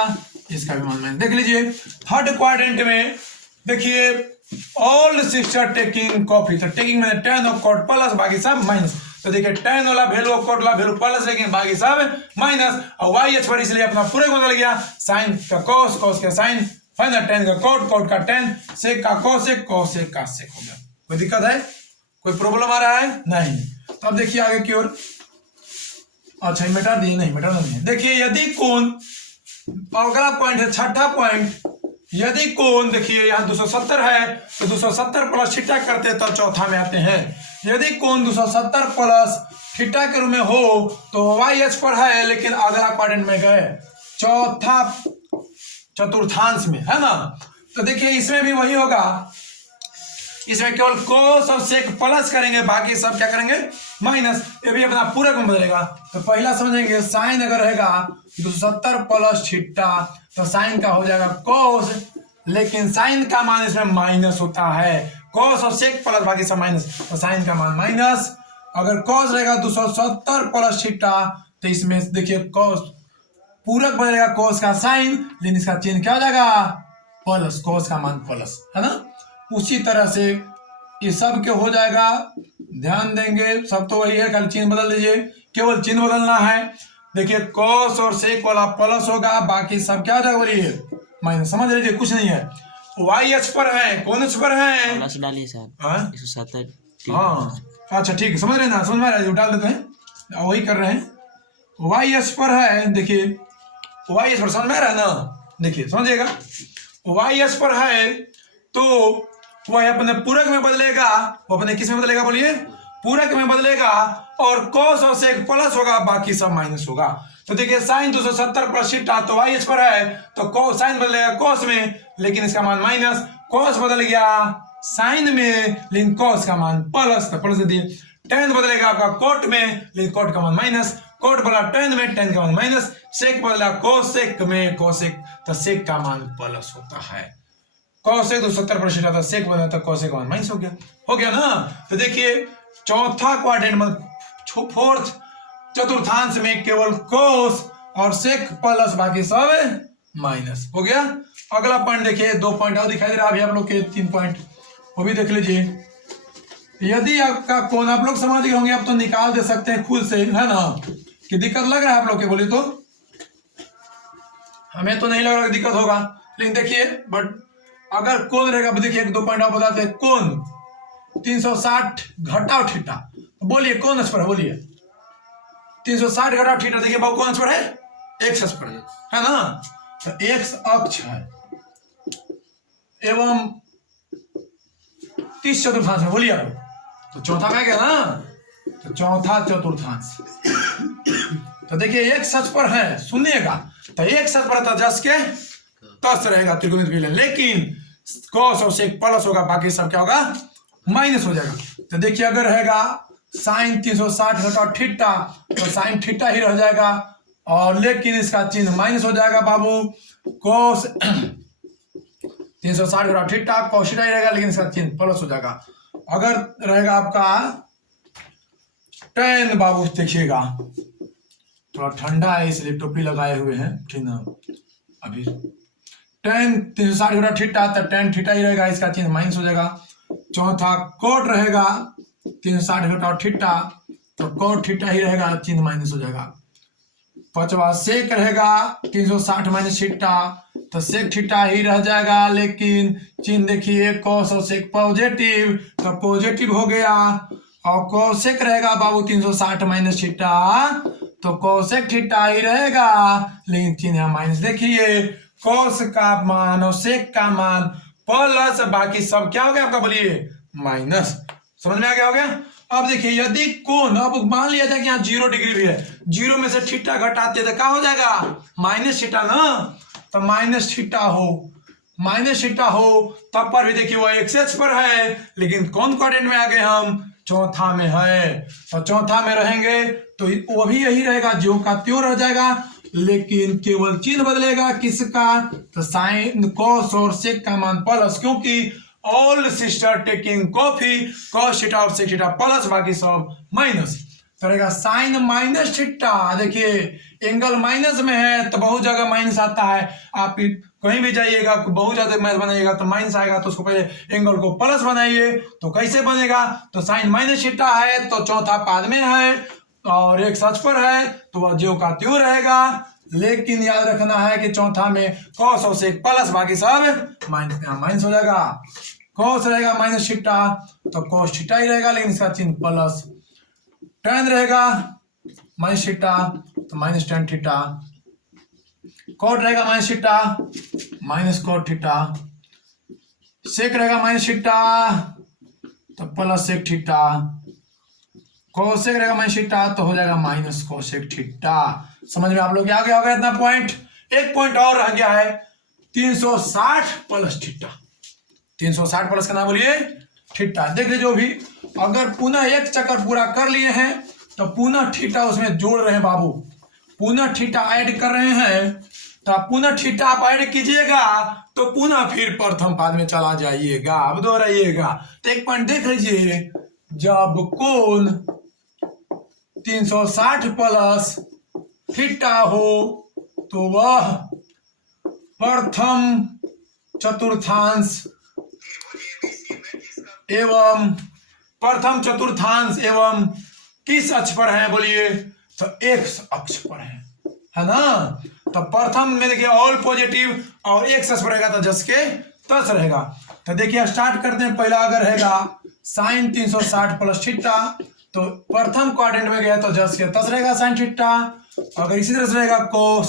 इसका भी मान माइनस। देख लीजिए थर्ड क्वाड्रेंट में देखिए ऑल सिस्टर टेकिंग कॉफी, तो टेकिंग में टेन और कोट प्लस, बाकी सब माइनस। तो देखिए टेन वाला वैल्यू और कोट वाला वैल्यू प्लस, लेकिन बाकी सब माइनस, और वाई एच पर इसलिए अपना पूरे बदल गया, साइन का कोस, कोस का साइन, फाइनल टेन का कोट, कोट का टेन, सेक का कोसेक, कोसेक का सेक हो गया। कोई दिक्कत है, कोई प्रॉब्लम आ रहा है, नहीं। तो अब देखिए आगे की ओर, अच्छा मिटा दिए, नहीं मिटाना नहीं है। देखिए यदि कोण, अगला पॉइंट है छठा पॉइंट, यदि कोण देखिए यहाँ 270 है तो 270 प्लस थीटा करते तो चौथा में आते हैं। यदि कोण 270 प्लस थीटा के रूप में हो तो वाई एच पर है, लेकिन अगला क्वाड्रेंट में गए चौथा चतुर्थांश में, है ना। तो देखिए इसमें भी वही होगा, इसमें केवल कोस और सेक प्लस करेंगे, बाकी सब क्या करेंगे माइनस, ये भी अपना पूरक में बदलेगा। तो पहला समझेंगे साइन अगर रहेगा 270 प्लस थीटा तो साइन का हो जाएगा कोस, लेकिन साइन का मान इसमें माइनस होता है, कोस और सेक प्लस बाकी सब माइनस, तो साइन का मान माइनस। अगर कॉस रहेगा 270 प्लस थीटा, तो इसमें देखिए कॉस पूरक बनेगा कॉस का साइन, लेकिन इसका चिन्ह क्या हो जाएगा, प्लस, कॉस का मान प्लस, है ना। उसी तरह से ये सब के हो जाएगा, ध्यान देंगे, सब तो वही है, खाली चिन्ह बदल दीजिए, केवल चिन्ह बदलना है। देखिए कॉस और सेक वाला प्लस होगा, बाकी सब क्या हो जाएगा बोलिए, माइनस, समझ लीजिए, कुछ नहीं है। वाई एच पर है, कौन एच पर है, प्लस डालिए साहब, 170। हाँ अच्छा ठीक है, समझ रहे ना, समझ में आ रहा है, डाल देते हैं, वही कर रहे हैं। वाई एच पर है, देखिए वाई एच पर समझ में आ रहा है ना, देखिए समझिएगा, वाई एच पर है तो वह अपने पूरक में बदलेगा, वो अपने किस में बदलेगा बोलिए, पूरक में बदलेगा, और कॉस और सेक प्लस होगा, बाकी सब माइनस होगा। तो देखिए साइन 270 प्लस थीटा, तो वाई एच पर है तो साइन बदलेगा कॉस में, लेकिन इसका मान माइनस, कॉस बदल गया साइन में, लेकिन कॉस का मान प्लस, तो प्लस दे दिए। टेन बदलेगा आपका कोट में, लेकिन कोट का मान माइनस, कोट बदला टेन में, टेन का मान माइनस, सेक बदला कोसेक में, कोसेक, तो सेक का मान प्लस होता है। कोसेक 270 प्लस थीटा, तो सेक बदला तो कोसेक का मान माइनस हो गया ना। तो देखिए चौथा क्वाड्रेंट में, फोर्थ चतुर्थांश में केवल कोस और सेक प्लस, बाकी सब माइनस हो गया। अगला पॉइंट देखिए, 2 पॉइंट और दिखाई दे रहा है अभी आप लोग के, 3 पॉइंट वो भी देख लीजिए। यदि आपका कोण, आप लोग समझ गए होंगे, आप तो निकाल दे सकते हैं खुद से, है ना, कि दिक्कत लग रहा है आप लोग के, बोलिए तो, हमें तो नहीं लग रहा कि दिक्कत होगा, लेकिन देखिए, बट अगर कोण रहेगा, देखिए 2 पॉइंट और बताते हैं, कोण 360 घटाओ थीटा, बोलिए कौन अक्ष पर है, बोलिए 360 घटाओ थीटा, देखिए बाबू कौन अक्ष पर है, एक्स अक्ष पर है ना, तो एक्स अक्ष है एवं 30 चतुर्थांश में, बोलिए आप, तो चौथा में गया ना, तो चौथा चतुर्थांश, तो देखिए एक्स अक्ष पर है, सुनिएगा, तो एक्स अक्ष पर था जस के तस रहेगा त्रिकोणमिति विलयन, लेकिन कॉस और सेक प्लस होगा, बाकी सब क्या होगा, माइनस हो जाएगा। तो देखिए अगर रहेगा साइन 360 घटाओ थीटा, तो साइन थीटा ही रह जाएगा, और लेकिन इसका चिन्ह माइनस हो जाएगा बाबू, कॉस 360 घटाओ थीटा, कॉस थीटा ही रहेगा, लेकिन इसका चिन्ह प्लस हो जाएगा। अगर रहेगा आपका टेन, बाबू देखिएगा थोड़ा ठंडा है इसलिए टोपी लगाए हुए हैं, ठीक ना, अभी टेन 360 घटाओ थीटा, तो टेन थीटा ही रहेगा, इसका चिन्ह माइनस हो जाएगा। चौथा कोट रहेगा 360 घटाओ थीटा, तो कोट थीटा ही रहेगा, चिन्ह माइनस हो जाएगा। पांचवा सेक रहेगा 360 माइनस थीटा, तो सेक थीटा ही रह जाएगा, लेकिन चिन्ह देखिए कॉस और सेक पॉजिटिव, तो पॉजिटिव हो गया, और कोसेक रहेगा बाबू 360 माइनस थीटा, तो कोसेक थीटा ही रहेगा, लेकिन चिन्ह माइनस, देखिए कॉस का मान और सेक का मान प्लस, बाकी सब क्या हो गया आपका, बोलिए माइनस, समझ में आ गया, हो गया। अब देखिए यदि कोण, अब मान लिया जाए कि यहाँ 0 डिग्री भी है, 0 में से थीटा घटाते तो क्या हो जाएगा, माइनस थीटा ना, तो माइनस थीटा हो, तब पर भी देखिए वो एक्स अक्ष पर है, लेकिन कौन क्वाड्रेंट में आ गए हम, चौथा में है, तो चौथा में रहेंगे तो वो भी यही रहेगा, जो का त्यों रह जाएगा, लेकिन केवल चिन्ह बदलेगा, किसका, तो साइन कॉस और सेक का मान प्लस, क्योंकि all sister taking coffee, cos theta और सेक थीटा प्लस, बाकी सब माइनस, तो रहेगा साइन माइनस थीटा। देखिए एंगल माइनस में है तो बहुत जगह माइनस आता है, आप कहीं भी जाइएगा बहुत ज्यादा मैथ बनाइएगा तो माइनस आएगा, तो उसको पहले एंगल को प्लस बनाइए, तो कैसे बनेगा, तो साइन माइनस थीटा है तो चौथा पाद में है और एक सच पर है, तो वह ज्यों का त्यों रहेगा, लेकिन याद रखना है कि चौथा में कॉस और सेक प्लस, बाकी सब माइनस, माइनस हो जाएगा, कॉस रहेगा माइनस थीटा, तो कॉस थीटा ही रहेगा, लेकिन इसका चिन्ह प्लस, टेन रहेगा माइनस थीटा, तो माइनस टेन थीटा, कॉट रहेगा minus theta, minus cot theta, sec रहेगा माइनस थीटा, तो प्लस सेक थीटा, कोसेक रहेगा माइनस थीटा, तो हो जाएगा माइनस कोसेक थीटा। समझ में आप लोग आ गया होगा इतना पॉइंट। एक पॉइंट और रह गया है 360 प्लस थीटा, 360 प्लस का नाम बोलिए थीटा। देख लीजिए भी, अगर पुनः एक चक्कर पूरा कर लिए हैं तो पुनः थीटा उसमें जोड़ रहे हैं बाबू, पुनः थीटा ऐड कर रहे हैं, तो आप पुनः थीटा आप ऐड कीजिएगा तो पुनः फिर प्रथम पाद में चला जाइएगा, अब दोहराइएगा। तो एक पॉइंट देख लीजिए, जब कोण 360 प्लस थीटा हो तो वह प्रथम चतुर्थांश एवं किस अक्ष पर है बोलिए? तो एक्स अक्ष पर है ना। तो प्रथम में देखिए ऑल पॉजिटिव और एक्स अक्ष पर रहेगा तो जस के तस रहेगा। तो देखिए स्टार्ट करते हैं। पहला अगर रहेगा साइन 360 प्लस थीटा तो प्रथम क्वाड्रेंट में गया तो जस के तस रहेगा साइन थीटा। अगर इसी तरह से रहेगा कोस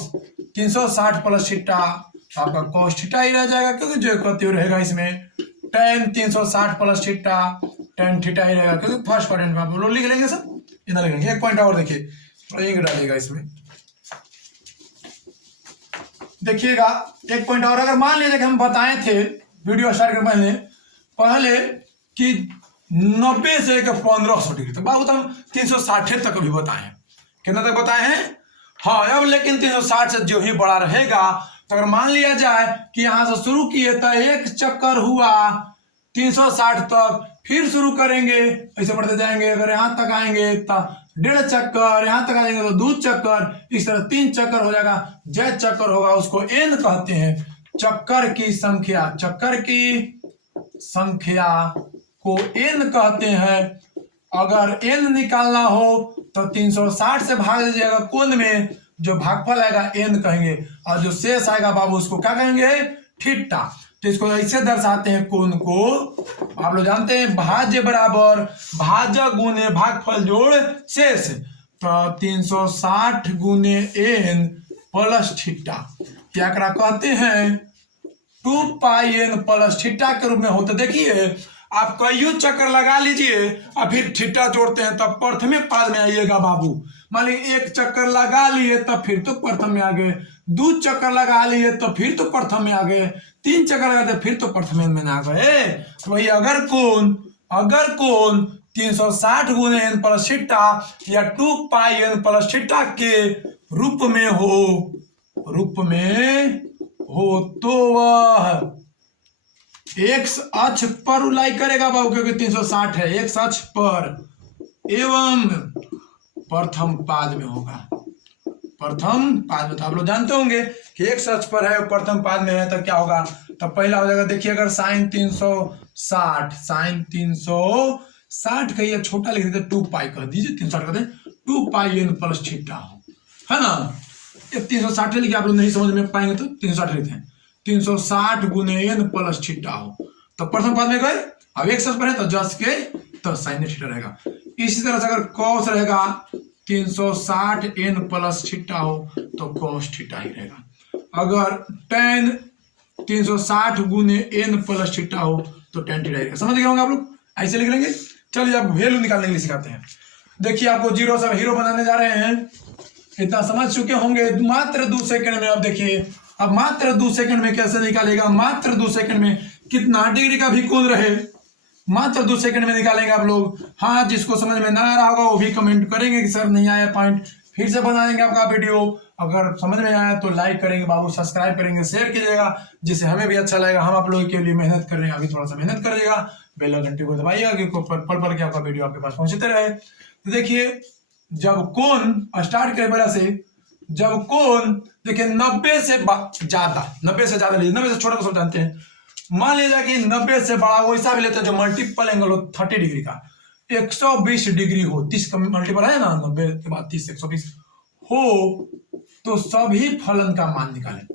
360 प्लस थीटा तो आपका कोस थीटा ही रह जाएगा, क्योंकि जो इक्वल रहेगा इसमें tan 360 plus theta tan theta ही रहेगा, क्योंकि फर्स्ट क्वाड्रेंट में आप लोग लिख लेंगे सब इधर लिख लेंगे। एक पॉइंट और देखिए इंक डालिएगा इसमें, देखिएगा एक पॉइंट और। अगर मान लीजिए कि हम बताए थे वीडियो स्टार्ट करने पहले कि 90 से 1500 डिग्री, तो बाबू तो हम 360 तक अभी बताए हैं। कितना तक बताए हैं? हाँ, अब लेकिन 360 से जो ही बड़ा रहेगा तो अगर मान लिया जाए कि यहां से शुरू किए तो एक चक्कर हुआ 360 तक, फिर शुरू करेंगे ऐसे बढ़ते जाएंगे। अगर यहां तक आएंगे तो 1.5 चक्कर, यहां तक आएंगे तो 2 चक्कर, इस तरह 3 चक्कर हो जाएगा। जय चक्कर होगा उसको एन कहते हैं। चक्कर की संख्या को एन कहते हैं। अगर एन निकालना हो तो 360 से भाग दीजिएगा, कोण में जो भागफल आएगा एन कहेंगे, और जो शेष आएगा बाबू उसको क्या कहेंगे? थीटा। तो इसको ऐसे दर्शाते हैं कोण को, आप लोग जानते हैं भाज्य बराबर भाजक गुने भागफल जोड़ शेष। तो 360 गुने एन प्लस थीटा क्या करा कहते हैं? 2 पाई एन प्लस थीटा के रूप में होता। देखिए आप कईयों चक्कर लगा लीजिए और फिर थीटा जोड़ते हैं तब प्रथम पाद में आइएगा बाबू। मान लीजिए 1 चक्कर लगा लिए तब फिर तो प्रथम में आ गए, 2 चक्कर लगा लिए तो फिर तो प्रथम में आ गए, 3 चक्कर लगा फिर तो प्रथम में आ गए। तो वही अगर कोण 360 गुने एन प्लस थीटा या 2 पाई एन प्लस थीटा के रूप में हो तो वह एक्स अक्ष पर उलाई करेगा बाबू, क्योंकि 360 है एक्स अक्ष पर, एवं प्रथम पाद में होगा। प्रथम पाद में तो आप लोग जानते होंगे कि एक्स अक्ष पर है और प्रथम पाद में है तो क्या होगा? तो पहला हो जाएगा, देखिए अगर साइन 360 का ये छोटा लिख देते 2 पाई कह दीजिए, 360 कहते हैं 2 पाई एन प्लस थीटा हो, है ना। ये 360 लिखे आप लोग नहीं समझ में पाएंगे तो 360 लिखते हैं 360 गुने एन प्लस थीटा हो, तो प्रथम पाद में गए। अब एक पर है तो जस के तो साइन थीटा रहेगा। इसी तरह से अगर कॉस रहेगा 360 एन प्लस थीटा हो तो कॉस थीटा ही रहेगा। अगर टेन 360 गुने एन प्लस थीटा हो तो टेन थीटा रहेगा। समझ गए होंगे आप लोग? ऐसे लिख लेंगे। चलिए अब वैल्यू निकालने के लिए सिखाते हैं। देखिए आपको जीरो से हीरो बनाने जा रहे हैं, इतना समझ चुके होंगे। मात्र 2 सेकंड में अब देखिए, अब मात्र 2 सेकंड में कैसे निकालेगा? मात्र 2 सेकंड में कितना डिग्री का भी कोण रहे मात्र 2 सेकंड में निकालेंगे आप लोग। हाँ, जिसको समझ में ना आ रहा होगा वो भी कमेंट करेंगे कि सर नहीं आया पॉइंट, फिर से बनाएंगे आपका वीडियो। अगर समझ में आया तो लाइक करेंगे बाबू, सब्सक्राइब करेंगे, शेयर कीजिएगा, जिससे हमें भी अच्छा लगेगा। हम आप लोगों के लिए मेहनत कर रहे हैं, अभी थोड़ा सा मेहनत करिएगा, बेल घंटे को दबाइएगा कि पल पल के आपका वीडियो आपके पास पहुंचते रहे। तो देखिए जब कोण स्टार्ट करें पहला से, जब कोण देखिए 90 से ज्यादा, 90 से ज्यादा लीजिए, 90 से छोटा तो सब जानते हैं। मान लीजिए कि 90 से बड़ा वैसा भी लेते हैं जो मल्टीपल एंगल हो 30 डिग्री का, 120 डिग्री हो, 30 का मल्टीपल है ना, 90 के बाद 30 120 हो, तो सभी फलन का मान निकालें।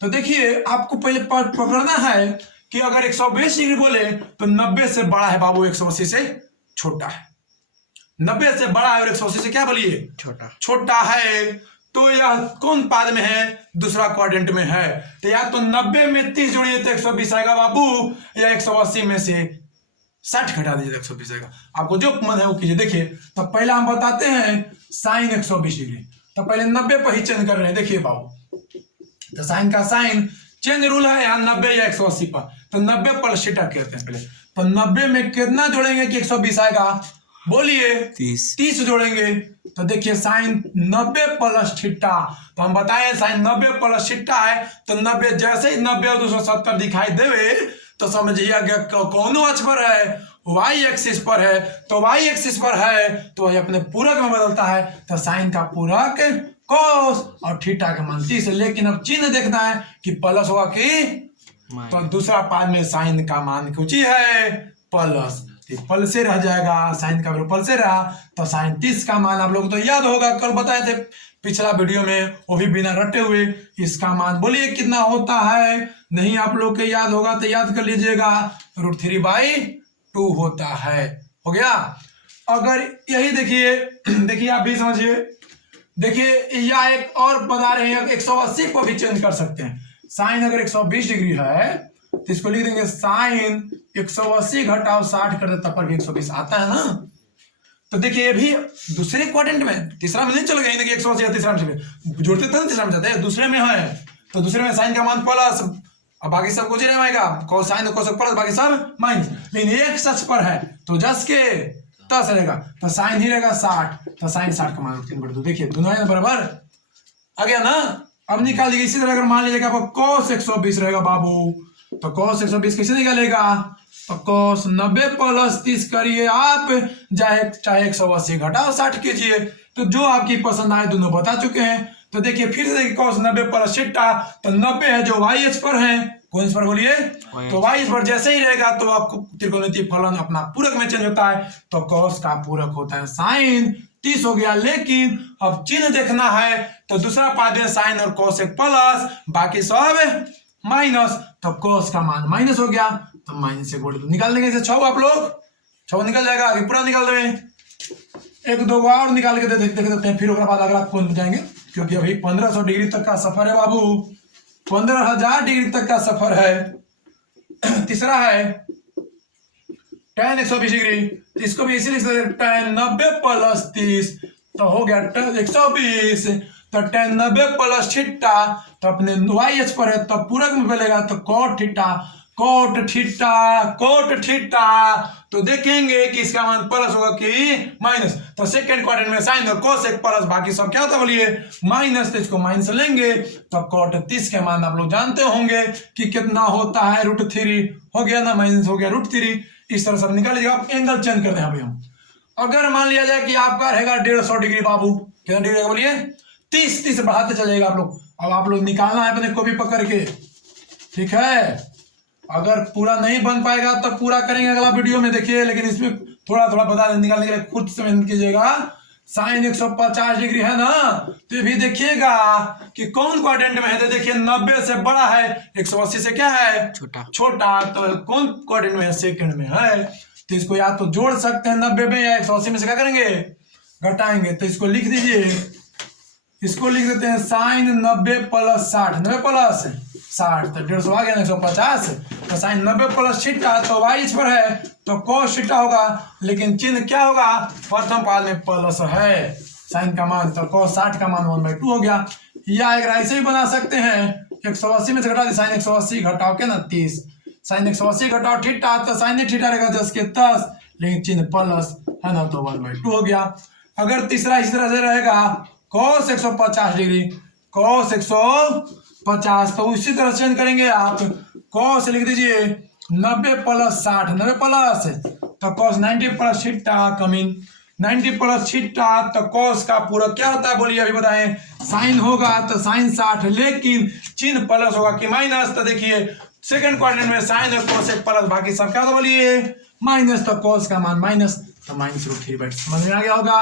तो देखिए आपको पहले पकड़ना है कि अगर 120 डिग्री बोले तो 90 से बड़ा है बाबू, 180 से छोटा है। 90 से बड़ा है और 180 से क्या बोलिए? छोटा है। तो यह कौन पाद में है? दूसरा क्वाड्रेंट में है। तो या तो 90 में 30 जोड़िए तो 120 आएगा बाबू, या 180 में से 60 घटा दीजिए 120 आएगा। आपको जो मन है वो कीजिए। देखिए तो पहला हम बताते हैं साइन 120 डिग्री, तो पहले 90 पर ही चेंज कर रहे हैं। देखिए बाबू, तो साइन का साइन चेंज रूल है यहाँ 90 या 180 पर, तो 90 प्लस थीटा कहते हैं पहले। तो 90 में कितना जोड़ेंगे कि 120 आएगा? बोलिए 30 जोड़ेंगे। तो देखिए साइन 90 प्लस थीटा, तो हम बताएं साइन 90 प्लस थीटा है, तो 90 जैसे ही 90 और 270 दिखाई देवे तो समझिए कौन अक्ष पर है? वाई एक्सिस पर है, तो वाई एक्सिस पर है तो वही अपने पूरक में बदलता है, तो साइन का पूरक कोस और थीटा के मान 30 है। लेकिन अब चिन्ह देखना है कि प्लस होगा कि, तो दूसरा पाद में साइन का मान कुछ ही है प्लस, पल से रह जाएगा, साइन का वैल्यू पल से रहा, तो साइन 30 का मान आप लोग तो याद होगा, कल बताए थे पिछला वीडियो में, वो भी बिना रटे हुए। इसका मान बोलिए कितना होता है, नहीं आप लोग के याद होगा तो याद कर लीजिएगा, √3/2 होता है। हो गया। अगर यही देखिए आप भी समझिए, देखिए या एक और बता रहे हैं 180 को भी चेंज कर सकते हैं। साइन अगर 120 डिग्री है तो इसको लिख देंगे साइन 180 घटाओ 60 कर देता पर भी 120 आता है ना। तो देखिए ये भी दूसरे क्वाड्रेंट में, तीसरा में नहीं चल गया, देखिए 180 तीसरा में जोड़ते तो तीसरा में जाते हैं, दूसरे में है तो दूसरे में साइन का मान प्लस, अब बाकी सब कुछ नहीं आएगा, cos साइन cos प्लस, बाकी सब माइनस। लेकिन एक सच पर है तो जस के तस रहेगा, तो साइन ही रहेगा 60, तो साइन 60 का मान 3/2। देखिए दोनों बराबर आ गया ना। अब निकाल लीजिए इसी तरह, अगर मान लीजिएगा cos 120 रहेगा बाबू, तो cos 120 कैसे निकालेगा, तो cos 90 + 30 करिए आप, चाहे 180 घटाओ 60 कीजिए, तो जो आपकी पसंद आए दोनों बता चुके हैं। तो देखिए फिर से देखिए cos 90 + थीटा, तो 90 है जो वाई एच पर है, कौन पर बोलिए, तो वाई पर जैसे ही रहेगा तो आपको त्रिकोणमितीय फलन अपना पूरक में चेंज होता है, तो cos का पूरक होता है साइन 30 हो गया। लेकिन अब चिन्ह देखना है, तो दूसरा पाद में साइन और cos एक प्लस, बाकी सब माइनस, तो cos का मान माइनस हो गया, तो माइनस 1/2 निकाल देंगे। इसे 6 आप लोग 6 निकल जाएगा, आगे पूरा निकाल देंगे। एक दो और निकाल के देख देते हैं, फिर उसके बाद अगर आप कौन जाएंगे, क्योंकि अभी 1500 डिग्री तक का सफर है बाबू, 15,000 डिग्री तक का सफर है। तीसरा है tan 120 डिग्री, इसको भी इसी लिख सकते हैं tan 90 + 30, तो हो गया 120, तो tan 90 + थीटा, तो अपने वाई एच पर है तो पूरक में मिलेगा, तो cot थीटा, तो देखेंगे कि इसका मान प्लस होगा कि माइनस, तो सेकंड क्वाड्रेंट में साइन और cos एक प्लस, बाकी सब क्या होता है बोलिए माइनस, तो इसको माइनस लेंगे, तो cot 30 के मान आप लोग जानते होंगे कि कितना होता है, √3 हो गया ना, माइनस हो गया √3। इस तरह सब निकाल लीजिएगा। आप एंगल चेंज करते हैं हम, अगर मान लिया जाए कि आपका रहेगा 150 डिग्री बाबू, कितना डिग्री रहेगा बोलिए 30 बढ़ाते चलेगा आप लोग। अब आप लोग निकालना है अपने कॉपी पकड़ के, ठीक है। अगर पूरा नहीं बन पाएगा तो पूरा करेंगे अगला वीडियो में, देखिए, लेकिन इसमें थोड़ा थोड़ा बता निकालने के लिए खुद से मेहनत कीजिएगा। साइन 150 डिग्री है ना, तो भी देखिएगा कि कौन क्वाड्रेंट में है, तो देखिए 90 से बड़ा है, 180 से क्या है छोटा, तो कौन क्वाड्रेंट में है, सेकंड में है। तो इसको या तो जोड़ सकते हैं 90 में, या 180 में से क्या करेंगे घटाएंगे। तो इसको लिख दीजिए, इसको लिख देते हैं साइन 90 + 60, 90 + 60, तो 150 आ गया 150, तो साइन 90 + थीटा, तो वाई पर है तो cos थीटा होगा, लेकिन चिन्ह क्या होगा, प्रथम पाद में प्लस है साइन का मान, तो cos 60 का मान 1/2 हो गया। या एक ऐसे ही बना सकते हैं, 180 में से घटा दी, साइन 180 घटाओ के ना 30, साइन 180 घटाओ थीटा, तो साइन थीटा रहेगा 10 के 10, लेकिन चिन्ह प्लस है ना, तो 1/2 हो गया। अगर तीसरा इस तरह से रहेगा cos 150 डिग्री, cos 150, तो उसी तरह चेंज करेंगे आप, cos लिख दीजिए 90 + 60, 90 प्लस, तो cos 90 + थीटा कमिंग 90 + थीटा, तो cos का पूरा क्या होता है बोलिए, अभी बताएं। साइन होगा तो साइन 60, लेकिन चिन्ह प्लस होगा कि माइनस, तो देखिए सेकंड क्वाड्रेंट में साइन और cos एक प्लस, बाकी सब क्या होता बोलिए माइनस, तो cos का मान माइनस, तो -√3/2 समझ में आ गया होगा।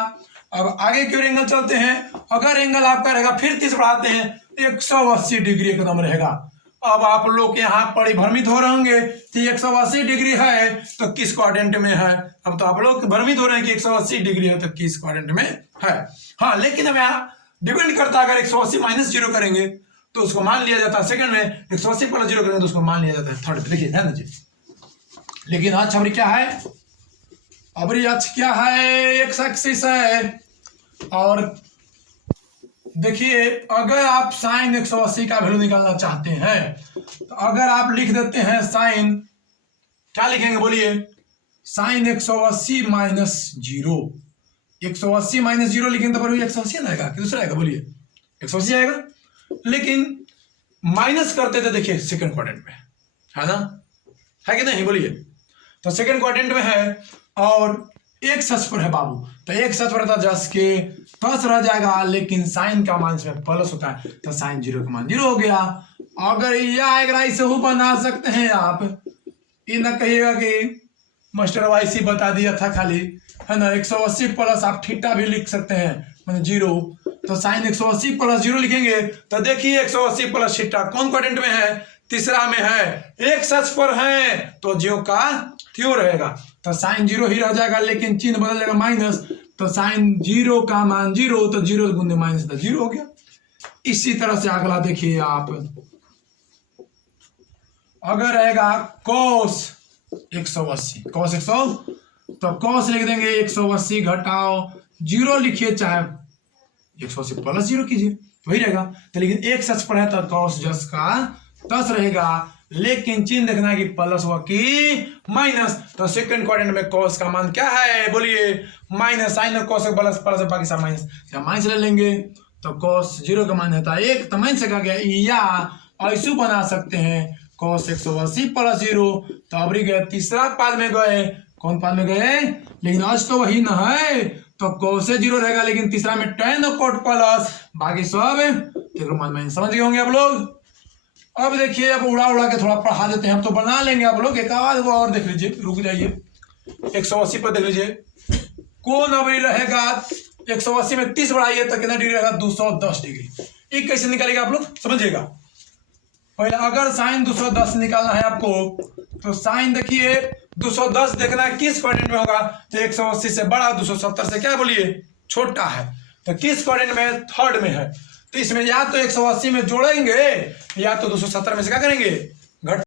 अब आगे की ओर एंगल चलते हैं। अगर एंगल आपका रहेगा, फिर 30 बढ़ाते हैं, 180 डिग्री एकदम रहेगा। अब आप लोग यहाँ परिभ्रमित हो रहे होंगे कि 180 डिग्री है तो किस क्वाड्रेंट में है। अब तो आप लोग भ्रमित हो रहे हैं कि 180 डिग्री है तो किस क्वाड्रेंट में है। हाँ, लेकिन अब यहाँ डिपेंड करता है, अगर 180 - 0 करेंगे तो उसको मान लिया जाता है सेकंड में, 180 + 0 करेंगे तो उसको मान लिया जाता है थर्ड पे। देखिए ध्यान दीजिए। लेकिन अच्छा अभी क्या है, अभी अच्छा क्या है, एक्स एक्सिस है, और देखिए अगर आप साइन 180 का वैल्यू निकालना चाहते हैं, तो अगर आप लिख देते हैं साइन, क्या लिखेंगे बोलिए, साइन 180 - 0, 180 - 0 लिखेंगे तो 180 आएगा कि दूसरा आएगा बोलिए, 180 आएगा। लेकिन माइनस करते थे, देखिए सेकंड क्वाड्रेंट में है ना, है कि नहीं बोलिए, तो सेकंड क्वाड्रेंट में है और एक सच पर है बाबू, तो एक सच पर था जस के तस रह जाएगा, लेकिन साइन का मान इसमें प्लस होता है तो साइन 0 का मान 0 हो गया। अगर यह आएगा इसे वो बना सकते हैं आप, ये ना कहिएगा कि मास्टर वाइसी बता दिया था खाली, है ना। 180 प्लस आप थीटा भी लिख सकते हैं मतलब 0, तो साइन 180 प्लस 0 लिखेंगे तो देखिए 180 प्लस थीटा कौन क्वाड्रेंट में है, तीसरा में है, एक सच पर है तो ज्यों का त्यों रहेगा, तो साइन 0 ही रह जाएगा, लेकिन चिन्ह बदल जाएगा माइनस, तो साइन 0 का मान 0, तो 0 गुने माइनस तो 0 हो गया। इसी तरह से अगला देखिए आप, अगर रहेगा cos 180, cos 100, तो cos लिख देंगे 180 घटाओ 0 लिखिए, चाहे 180 प्लस 0 कीजिए वही रहेगा। तो लेकिन एक सच पर है तो cos जस का तस रहेगा, लेकिन चिन्ह देखना है कि प्लस हुआ कि माइनस, तो सेकंड क्वाड्रेंट में cos का मान क्या है बोलिए माइनस, साइन और cos प्लस प्लस बाकी सब माइनस, माइनस ले लेंगे तो cos 0 का मान होता है 1, तो माइनस का गया, या ऐसे बना सकते हैं cos 180 प्लस 0, तो अब गए तीसरा पाद में गए, कौन पाद में गए, लेकिन आज तो वही ना है, तो cos 0 रहेगा, लेकिन तीसरा में tan कोट प्लस बाकी सब तो मान माइनस, समझ गए होंगे आप लोग। अब देखिए अब उड़ा उड़ा के थोड़ा पढ़ा देते हैं, हम तो बना लेंगे, आप लोग एक आध वो और देख लीजिए, रुक जाइए 180 पर देख लीजिए, कौन अभी रहेगा 180 में 30 बढ़ाइए तो कितना डिग्री रहेगा 210 डिग्री, ये कैसे निकालेगा आप लोग समझिएगा। पहले अगर साइन 210 निकालना है आपको, तो साइन देखिए 210 देखना है किस क्वाड्रेंट में होगा, तो 180 से बड़ा 270 से क्या बोलिए छोटा है, तो किस क्वाड्रेंट में, थर्ड में है, तो इसमें या तो 180 में जोड़ेंगे या तो 270 में से क्या करेंगे